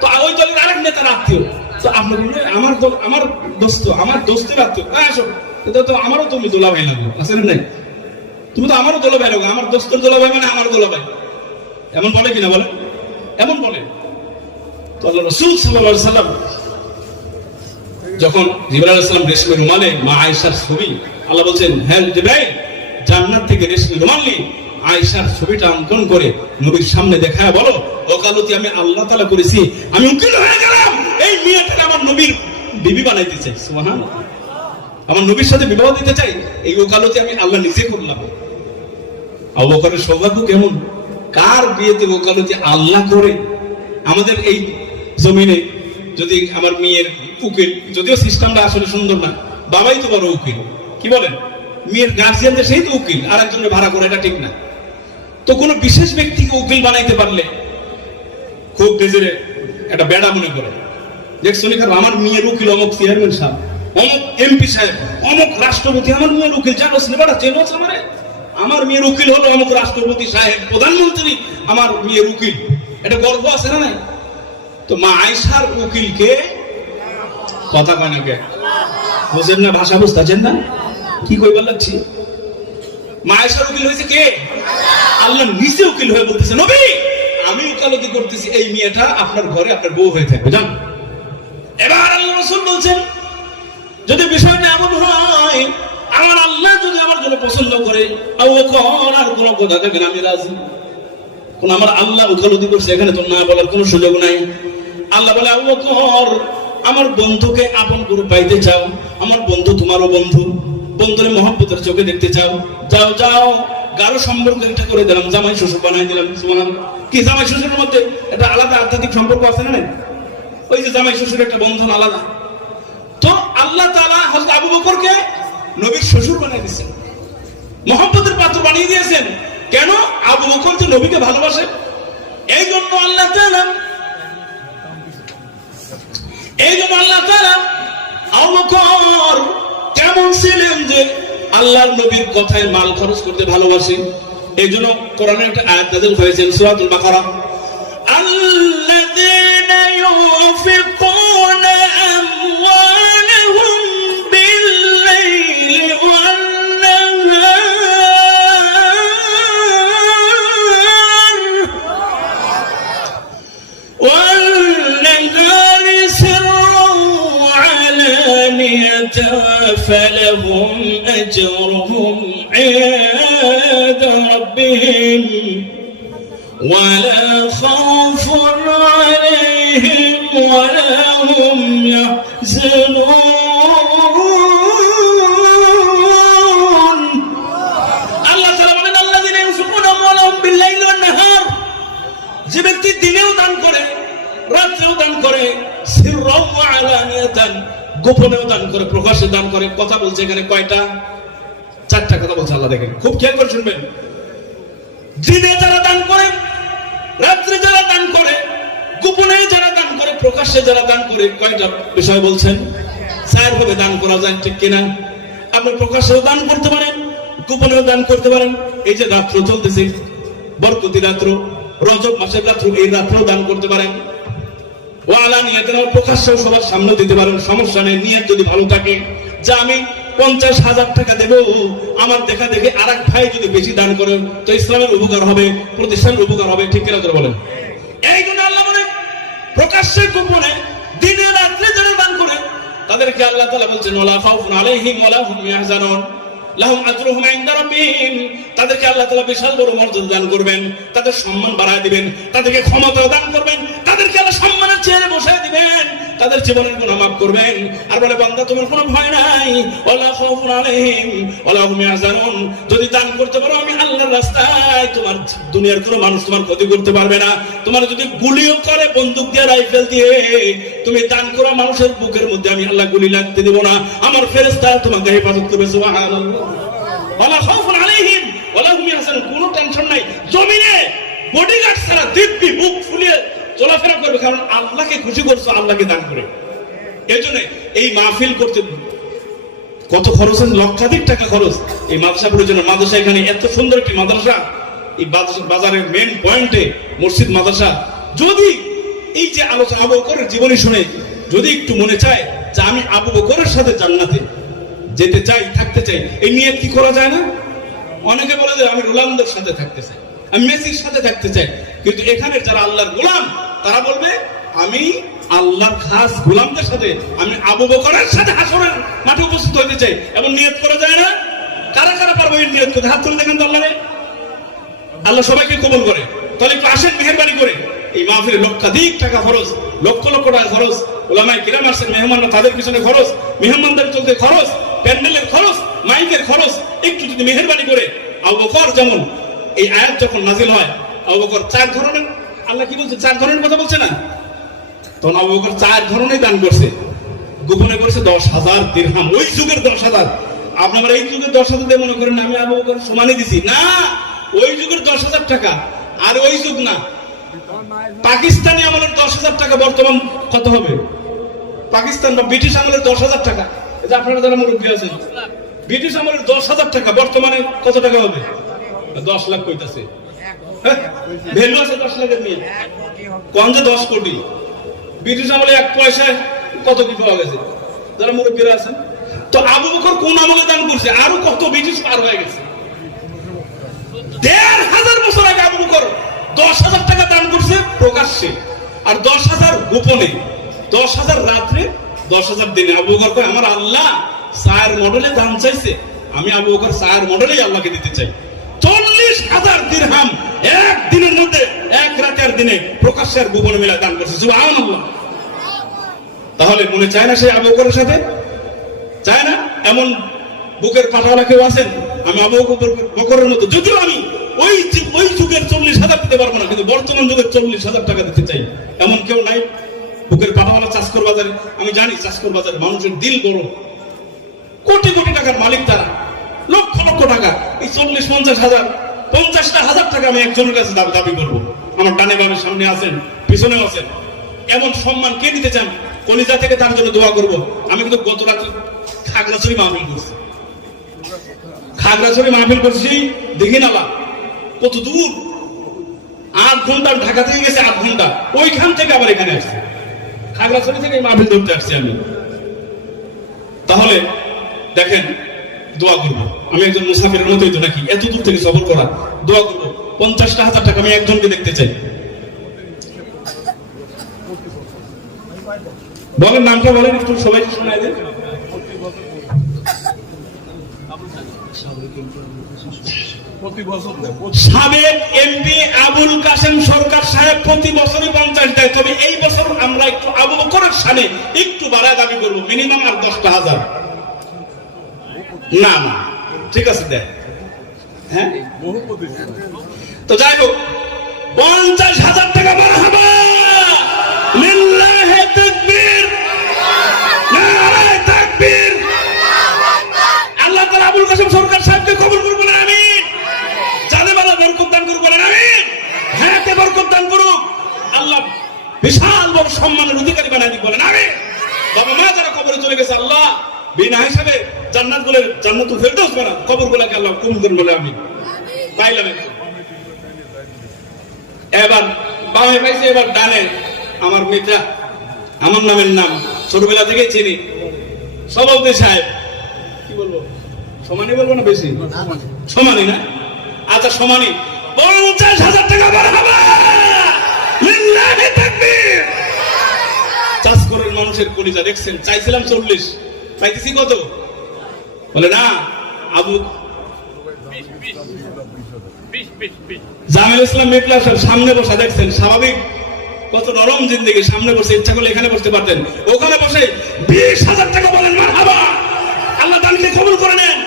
তো ওই দলের আরেক নেতার আত্মীয়, তো আপনি বললেন আমার দল, আমার দোস্ত, আমার দোস্তের আত্মীয়, আসো তো আমারও তুমি দোলাভাই লাগলো, আসলে নাই তুমি তো আমারও দোলাভাই লাগো, আমার দোস্তের দোলাভাই মানে আমার দোলাভাই, এমন বলে কিনা বলে? এমন বলে। তো আল্লাহ রাসূল সাল্লাল্লাহু আলাইহি সাল্লাম যখন জিবরাইল আলাইহিস সালাম রেশমি রুমালে মা আয়েশার ছবি, আল্লাহ বলছেন হ্যাঁ জিবরাইল জান্নাত থেকে রেশমি রুমাল নিয়ে আয়েশার ছবিটা অঙ্কন করে নবীর সামনে দেখায় বলো, ওকালতি আমি আল্লাহ তাআলা করেছি, আমি উকিল হয়ে গেলাম, এই মেয়েটাকে আমার নবীর বিবি বানাইতে চাই। সুবহানাল্লাহ, আমার নবীর সাথে বিবাহ দিতে চাই, এই ওকালতি আমি আল্লাহ নিজে করলাম। আবু বকরের সৌভাগ্য কেমন, কার বিয়েতে ওকালতি আল্লাহ করে। আমাদের এই জমিনে যদি আমার মেয়ের উকিল, যদিও সিস্টেমটা আসলে সুন্দর না, বাবাই তো বড় উকিল, কি বলেন? মেয়ের গার্জিয়ান সেই তো উকিল, আর একজনের ভাড়া করে, এটা ঠিক না। তো কোন বিশেষ ব্যক্তিকে উকিল বানাইতে পারলে খুব বেজেরে একটা বেড়া মনে করে, দেখছো আমার মেয়ের উকিল অমুক চেয়ারম্যান সাহেব, অমুক এমপি সাহেব, অমুক রাষ্ট্রপতি, আমার মেয়ের উকিল, জানোস না বেড়া, চেনোস আমারে, আমার মেয়ের উকিল হলো অমুক রাষ্ট্রপতি সাহেব, প্রধানমন্ত্রী, আমার মেয়ের উকিল, এটা গর্ব আছে না নাই? তো মা আয়েশার উকিলকে কথা কয় না কে? বুঝেন না, ভাষা বুঝতেছেন না, কি কইবার লাগছি? মা আয়েশার উকিল হয়েছে কে? আল্লাহ নিজে উকিল হয়ে বলতেছে, নবী আমি ওকালতি করতেছি, এই মেয়েটা আপনার ঘরে আপনার বউ হয়ে থাকবে, জান। এবার আল্লাহ রাসূল বলছেন, যদি বিষয়টা এমন হয়, আমার আল্লাহ যদি আমার জন্য পছন্দ করে, আর কোনো কথা দেখেন আমি রাজি। কোন আমার আল্লাহ ওকালতি করছে, এখানে তো না বলার কোনো সুযোগ নাই। আল্লাহ বলে, আবু বকর আমার বন্ধুকে আপন করে পাইতে চাও, আমার বন্ধু তোমারও বন্ধু, বন্ধুরে মহব্বতের চোখে দেখতে চাও, যাও যাও, গাঢ় সম্পর্ক একটা করে দিলাম, জামাই শ্বশুর বানাই দিলাম। সুবহানাল্লাহ, কি জামাই শ্বশুরের মধ্যে একটা আলাদা আধ্যাত্মিক সম্পর্ক আছে না? ওই যে জামাই শ্বশুর একটা বন্ধন আলাদা। তো আল্লাহ তাআলা হযরত আবু বকরকে নবীর শ্বশুর বানিয়ে দিয়েছেন, মহব্বতের পাত্র বানিয়ে দিয়েছেন। কেন? আবু বকর যে নবীকে ভালোবাসে, এই জন্য আল্লাহ তাআলা আবু বকর কেমন ছিলেন যে আল্লাহর নবীর কথায় মাল খরচ করতে ভালোবাসে। এই জন্য কোরআনে একটা আয়াত নাযিল হয়েছে সূরাতুল বাকারা, আল্লাযীনা ইউনফিকুনা আমওয়ালাহুম বিল-লাইলি ওয়ান-নাহারি সিররান ওয়া-আলানিয়াতান فلهم أجرهم عند ربهم ولا خوف عليهم ولا هم يحزنون। আল্লাহ তাআলা বলেন, আল্লাযীনা ইউনফিকুনা আমওয়ালাহুম বিল-লাইলি ওয়ান-নাহার, যে ব্যক্তি দিনেও দান করে রাতেও দান করে, সিররান ওয়া আলানিয়াতান, গোপনেও দান করে প্রকাশ্যে দান করে। কথা বলছে এখানে কয়টা? চারটা কথা বলছে আল্লাহ, দেখেন খুব খেয়াল করে শুনবেন। দিনে যারা দান করে, রাত্রে যারা দান করে, গোপনে যারা দান করে, প্রকাশ্যে যারা দান করে, কয়টা বিষয় বলছেন? চার ভাবে দান করা যায়, ঠিক কিনা? আপনি প্রকাশ্যেও দান করতে পারেন, গোপনেও দান করতে পারেন। এই যে রাত্র চলতেছে, বরকতি রাত্র, রজব মাসের রাত্র, এই রাত্রেও দান করতে পারেন। প্রকাশ্যেও সবার সামনে দিতে পারেন, সমস্যা নেই। নিয়ত যদি ভালো থাকে যে আমি 50,000 টাকা দেব, আমার দেখা দেখে আর এক ভাই যদি বেশি দান করেন, তো ইসলামের উপকার হবে, প্রতিষ্ঠানের উপকার হবে, ঠিক কিনা বলেন? এই জন্য আল্লাহ বলে, প্রকাশ্যে গোপনে দিনে রাত্রে যারা দান করে তাদেরকে আল্লাহ তাআলা বলছেন, ওয়ালা খাউফুন আলাইহিম ওয়ালা হুম ইয়াহজানুন লাহুম আজরুহুম ইনদা রাব্বিহিম, তাদেরকে আল্লাহ তাআলা বিশাল বড় মর্যাদা দান করবেন, তাদের সম্মান বাড়ায় দিবেন, তাদেরকে ক্ষমতা দান করবেন, তাদেরকে আল্লাহ সম্মানের চেয়ারে বসায় দিবেন, তাদের জীবনের গুনাহ মাফ করবেন। আর বলে, বান্দা তোমার কোনো ভয় নাই, ওয়ালা খাউফুন আলাইহিম ওয়ালা হুম ইয়াহজানুন, যদি দান করতে পারো আমি আল্লাহর রাস্তায়, তোমার দুনিয়ার কোনো মানুষ তোমার ক্ষতি করতে পারবে না। তোমার যদি গুলিও করে, বন্দুক দিয়ে, রাইফেল দিয়ে তুমি দান করো, মানুষের বুকের মধ্যে আমি আল্লাহ গুলি লাগতে দেব না, আমার ফেরেশতা তোমাকে হেফাজত করবে। সুবহানাল্লাহ, ওয়ালা খাউফুন আলাইহিম ওয়ালা হুম ইয়াহজানুন, কোনো টেনশন নাই। জমিনে বডিগার্ড ছাড়া দিব্যি বুক ফুলিয়ে চলাফেরা করবে, কারণ আল্লাহকে খুশি করছো, আল্লাহকে দান করে। এই জন্য এই মাহফিল করতে কত খরচ, লক্ষাধিক টাকা খরচ এই মাদ্রাসাগুলোর জন্য। মাদ্রাসা এখানে এত সুন্দর একটি মাদ্রাসা, এই বাজারের মেন পয়েন্টে মসজিদ মাদ্রাসা। যদি এই যে আলোচনা আবু বকরের জীবনী শুনে যদি একটু মনে চায় যে আমি আবু বকরের সাথে জান্নাতে যেতে চাই, থাকতে চাই, এই নিয়ত কি করা যায় না? অনেকে বলে যে আমি রোনালদোর সাথে থাকতে চাই, আমি মেসির সাথে থাকতে চাই, কিন্তু এখানে যারা আল্লাহর গোলাম তারা বলবে আমি আল্লাহর খাস গোলামদের সাথে, আমি আবু বকরের সাথে হাসরের মাঠে উপস্থিত হতে চাই। এমন নিয়ত করা যায় না? কারা কারা পারবে এই নিয়ত করতে? হাত তুলে দেখেন তো। আল্লাহ সবাইকে কবুল করে। তাহলে একটু আসেন মেহেরবানি করে। এই মাহফিলে লক্ষাধিক টাকা খরচ, লক্ষ লক্ষ টাকা খরচ, ওলামায়ে কিরাম আসেন, মেহমানরা তাদের পিছনে খরচ, মেহমানদের চলতে খরচ, প্যান্ডেলের খরচ, মাইকের খরচ। একটু যদি মেহেরবানি করে, আবু বকর যেমন এই আয়াত যখন নাজিল হয়, আবু বকর 4 ধরনের, আল্লাহ কি বলছে 4 ধরনের কথা বলছে না? তখন আবু বকর 4 ধরনের দান করছে। গোপনে করছে 10,000 দিরহাম, ওই যুগের 10,000। আপনারা এই যুগের 10,000 দিয়ে মনে করেন আমি আবু বকর সমানই দিছি না, ওই যুগের 10,000 টাকা। আর ওই যুগ না, পাকিস্তানি আমলের 10,000 টাকা বর্তমান কত হবে? পাকিস্তান বা ব্রিটিশ আমলের 10,000 টাকা, এটা আপনারা যারা মুরব্বী আছেন, ব্রিটিশ আমলের 10,000 টাকা বর্তমানে কত টাকা হবে? 10 লাখ কইতাছে। ভ্যালু আছে 10 লাখের নিয়ে, কোন যে 10 কোটি। ব্রিটিশ আমলে 1 পয়সায় কত কি পাওয়া গেছে যারা মুরব্বীরা আছেন। তো আবু বকর কোন আমলে দান করছে? আরো কত ব্রিটিশ পার হয়ে গেছে। 1,500 বছর আগে আবু বকর 10,000 টাকা দান করছে প্রকাশ্যে, আর 10,000 গোপনে, 10,000 রাত্রে, 10,000 দিনে। আবু বকর কয় আমার আল্লাহ 4 মডেলে দান চাইছে, আমি আবু বকর 4 মডেলেই আল্লাহকে দিতে চাই। 40,000 দিরহাম এক দিনের মধ্যে, এক রাতের দিনে প্রকাশ্যে আর গোপনে মিলে দান করছে। সুবহানাল্লাহ। তাহলে মনে চায় না সেই আবু বকরের সাথে? চায় না? এমন বুকের পাঠাওয়ালা কেউ আছেন? আমি আবু বকরের মতো, যদিও আমি ওই যুগের 40,000 দিতে পারবো না, কিন্তু বর্তমান যুগের 40,000 টাকা দিতে চাই, এমন কেউ নাই? বুকের পাঠাওয়ালা চাষকর বাজারে, আমি জানি চাষকর বাজারে মানুষের দিল বড়, কোটি কোটি টাকার মালিক তারা, লক্ষ লক্ষ টাকা। এই 40-50,000, 50,000 টাকা আমি একজনের কাছে দাবি করবো। আমার ডানে বামের সামনে আছেন, পিছনেও আছেন। এমন সম্মান কে দিতে চান? কলিজা থেকে তার জন্য দোয়া করবো। আমি কিন্তু গত রাতে খাগড়াছড়ি মাহফিল করছি, খাগড়াছড়ি মাহফিল করছি, দেখি নালা কত দূর, 8 ঘন্টা ঢাকা থেকে গেছে, 8 ঘন্টা, ওইখান থেকে আবার এখানে আসছে, খাগড়াছড়ি থেকে মাহফিল ধরতে আসছি আমি। তাহলে দেখেন, দোয়া করবো। আমি একজন মুসাফিরের মতোই তো নাকি, এত দূর থেকে সফর করা, দোয়া করবো। 50,000 টাকা আমি একজনকে দেখতে চাই। বলেন নামটা বলেন, একটু সবাই শোনায় দেন। সাবেক এমপি আবুল কাসেম সরকার সাহেব প্রতি বছরই 50 দেয়, তবে এই বছর আমরা একটু আবু বকরের সামনে একটু বাড়ায় দাবি করবো, মিনিমাম আর 10,000। না না, ঠিক আছে দেয়। হ্যাঁ, তো যাই হোক, 50,000 টাকা মারহাবা, লিল্লাহি তাকবীর, নারায়ে তাকবীর। আল্লাহ তাআলা আবুল কাসেম সরকার সাহেবকে কবুল করুন, আমিন। জানে বালা বরকত দান করুন, আমিন। হায়াতে বরকত দান করুন, আল্লাহ বিশাল বড় সম্মানের অধিকারী বানায় দিন, বলেন আমিন। বাবা মা যারা কবরে চলে গেছে, আল্লাহ বিনা হিসাবে জান্নাতুল ফেরদৌস বানান, কবরগুলোকে আল্লাহ কবুল করুন, বলে আমিন। পাইলাম একটু। এবার বামে পাইছে, এবার ডানে আমার মিত্রা, আমার নামের নাম ছোটবেলা থেকে চিনি, সভাপতি সাহেব। কি বলবো, সমানই বলবো না বেশি? সমানই না? আচ্ছা সমানই। 50,000 টাকা মারহাবা, লিল্লাহি তাকবীর। চাষকরের মানুষের কলিজা দেখছেন, চাইছিলাম 40, পাইতেছি কত? বলে না, আবু জামিল ইসলাম মেঘলা সাহেব সামনে বসা, দেখছেন স্বাভাবিক কত নরম জিন্দেগি, সামনে বসে ইচ্ছা করলে এখানে বসতে পারতেন, ওখানে বসে 20,000 টাকা বলেন মারহাবা। আল্লাহ দানকে কবুল করে নেন,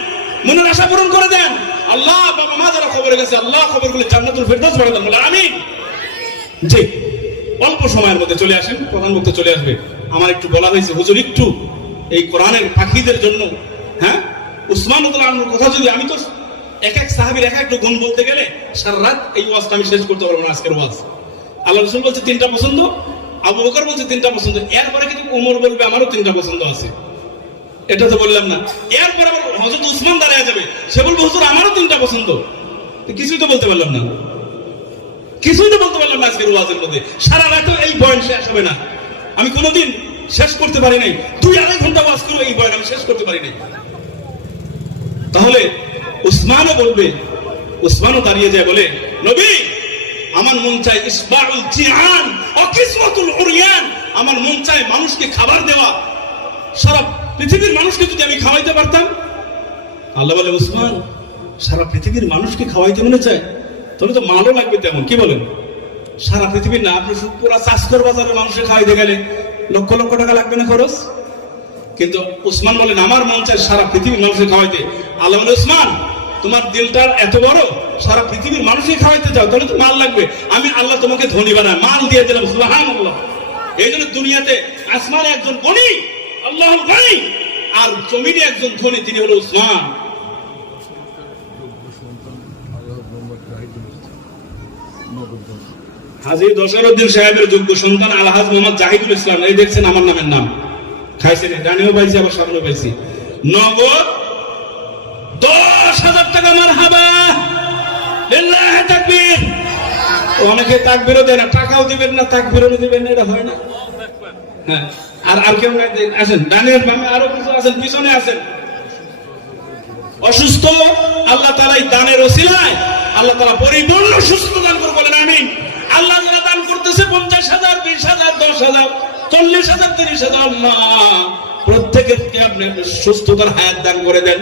মনের আশা পূরণ করে দেন। আল্লাহ বাবা মা যারা কবরে গেছে, আল্লাহ কবরগুলো জান্নাতুল ফেরদৌস বানায় দেন, বলে আমিন। জি, অল্প সময়ের মধ্যে চলে আসেন, প্রধান বক্তা চলে আসবে। আমার একটু বলা হয়েছে, হুজুর একটু এই কোরআনের পাখিদের জন্য, হ্যাঁ, উসমান রাদিয়াল্লাহু আনহুর কথা যদি আমি তো এক এক সাহাবীর এক এক গুণ বলতে গেলে সারা রাত এই ওয়াজটা আমি শেষ করতে পারবো না। আজকের ওয়াজ আল্লাহ রাসূল বলছে 3টা পছন্দ, আবু বকর বলছে 3টা পছন্দ, এরপরে কিন্তু ওমর বলবে আমারও 3টা পছন্দ আছে। এটা তো বললাম না। এরপর আবার হযরত উসমান দাঁড়িয়ে যাবে, সে বলবে হুজুর আমারও 3টা পছন্দ। কিছুই তো বলতে পারলাম না, কিছুই তো বলতে পারলাম না আজকের ওয়াজের মধ্যে। সারা রাতে এই বয়ান শেষ হবে না, আমি কোনোদিন শেষ করতে পারি নাই। 2-2.5 ঘন্টা ওয়াজ করে এই বয়ান আমি শেষ করতে পারি নাই। তাহলে উসমানও বলবে, উসমানও দাঁড়িয়ে যায় বলে, নবী আমার মন চায় ইসবাউল জিআন ওয়া কিসওয়াতুল উরয়ান, আমার মন চায় মানুষকে খাবার দেওয়া, সারা পৃথিবীর মানুষকে যদি আমি খাওয়াইতে পারতাম। আল্লাহ বলে, উসমান সারা পৃথিবীর মানুষকে খাওয়াইতে মনে চায়, তাহলে তো মালও লাগবে তেমন। কি বলেন? সারা পৃথিবীর না, আপনি পুরা চাষকর বাজারে মানুষের খাওয়াইতে গেলে লক্ষ লক্ষ টাকা লাগবে না খরচ? কিন্তু উসমান বলেন আমার মন চায় সারা পৃথিবীর মানুষকে খাওয়াইতে। আল্লাহ বলে, উসমান তোমার দিলটার এত বড়, সারা পৃথিবীর মানুষকে খাওয়াইতে চাও, তাহলে তো মাল লাগবে। আমি আল্লাহ তোমাকে ধনী বানাই, মাল দিয়ে দিলাম। সুবহানাল্লাহ। এই জন্য দুনিয়াতে আসমানে একজন গণী, আল্লাহুল গণী, আর জমিনে একজন ধনী, তিনি হলো উসমান। হাজী দশরউদ্দিন সাহেবের যোগ্য সন্তান আলহাজ মোহাম্মদ জাহিদুল ইসলাম, এই দেখছেন আমার নামের নাম, খাইছেন, ডানেও পাইছি আবার সামনেও পাইছি। নগদ 10,000 টাকা। মারহাবা, লিল্লাহি তাকবীর। অনেকে তাকবীরও দেয় না, টাকাও দিবেন না, তাকবীরও দিবেন না, এটা হয় না। হ্যাঁ, আর কেউ আছেন ডানের বামে, আরো কিছু আছেন, পিছনে আছেন অসুস্থ। আল্লাহ তাআলা এই দানের ওসিলায় আল্লাহ তাআলা পরিপূর্ণ সুস্থতা দান করে, বলেন আমিন। আল্লাহ যারা দান করতেছে 50,000, 20,000, 10,000, 40,000, 30,000, আল্লাহ প্রত্যেককে আপনি সুস্থতার হায়াত দান করে দেন।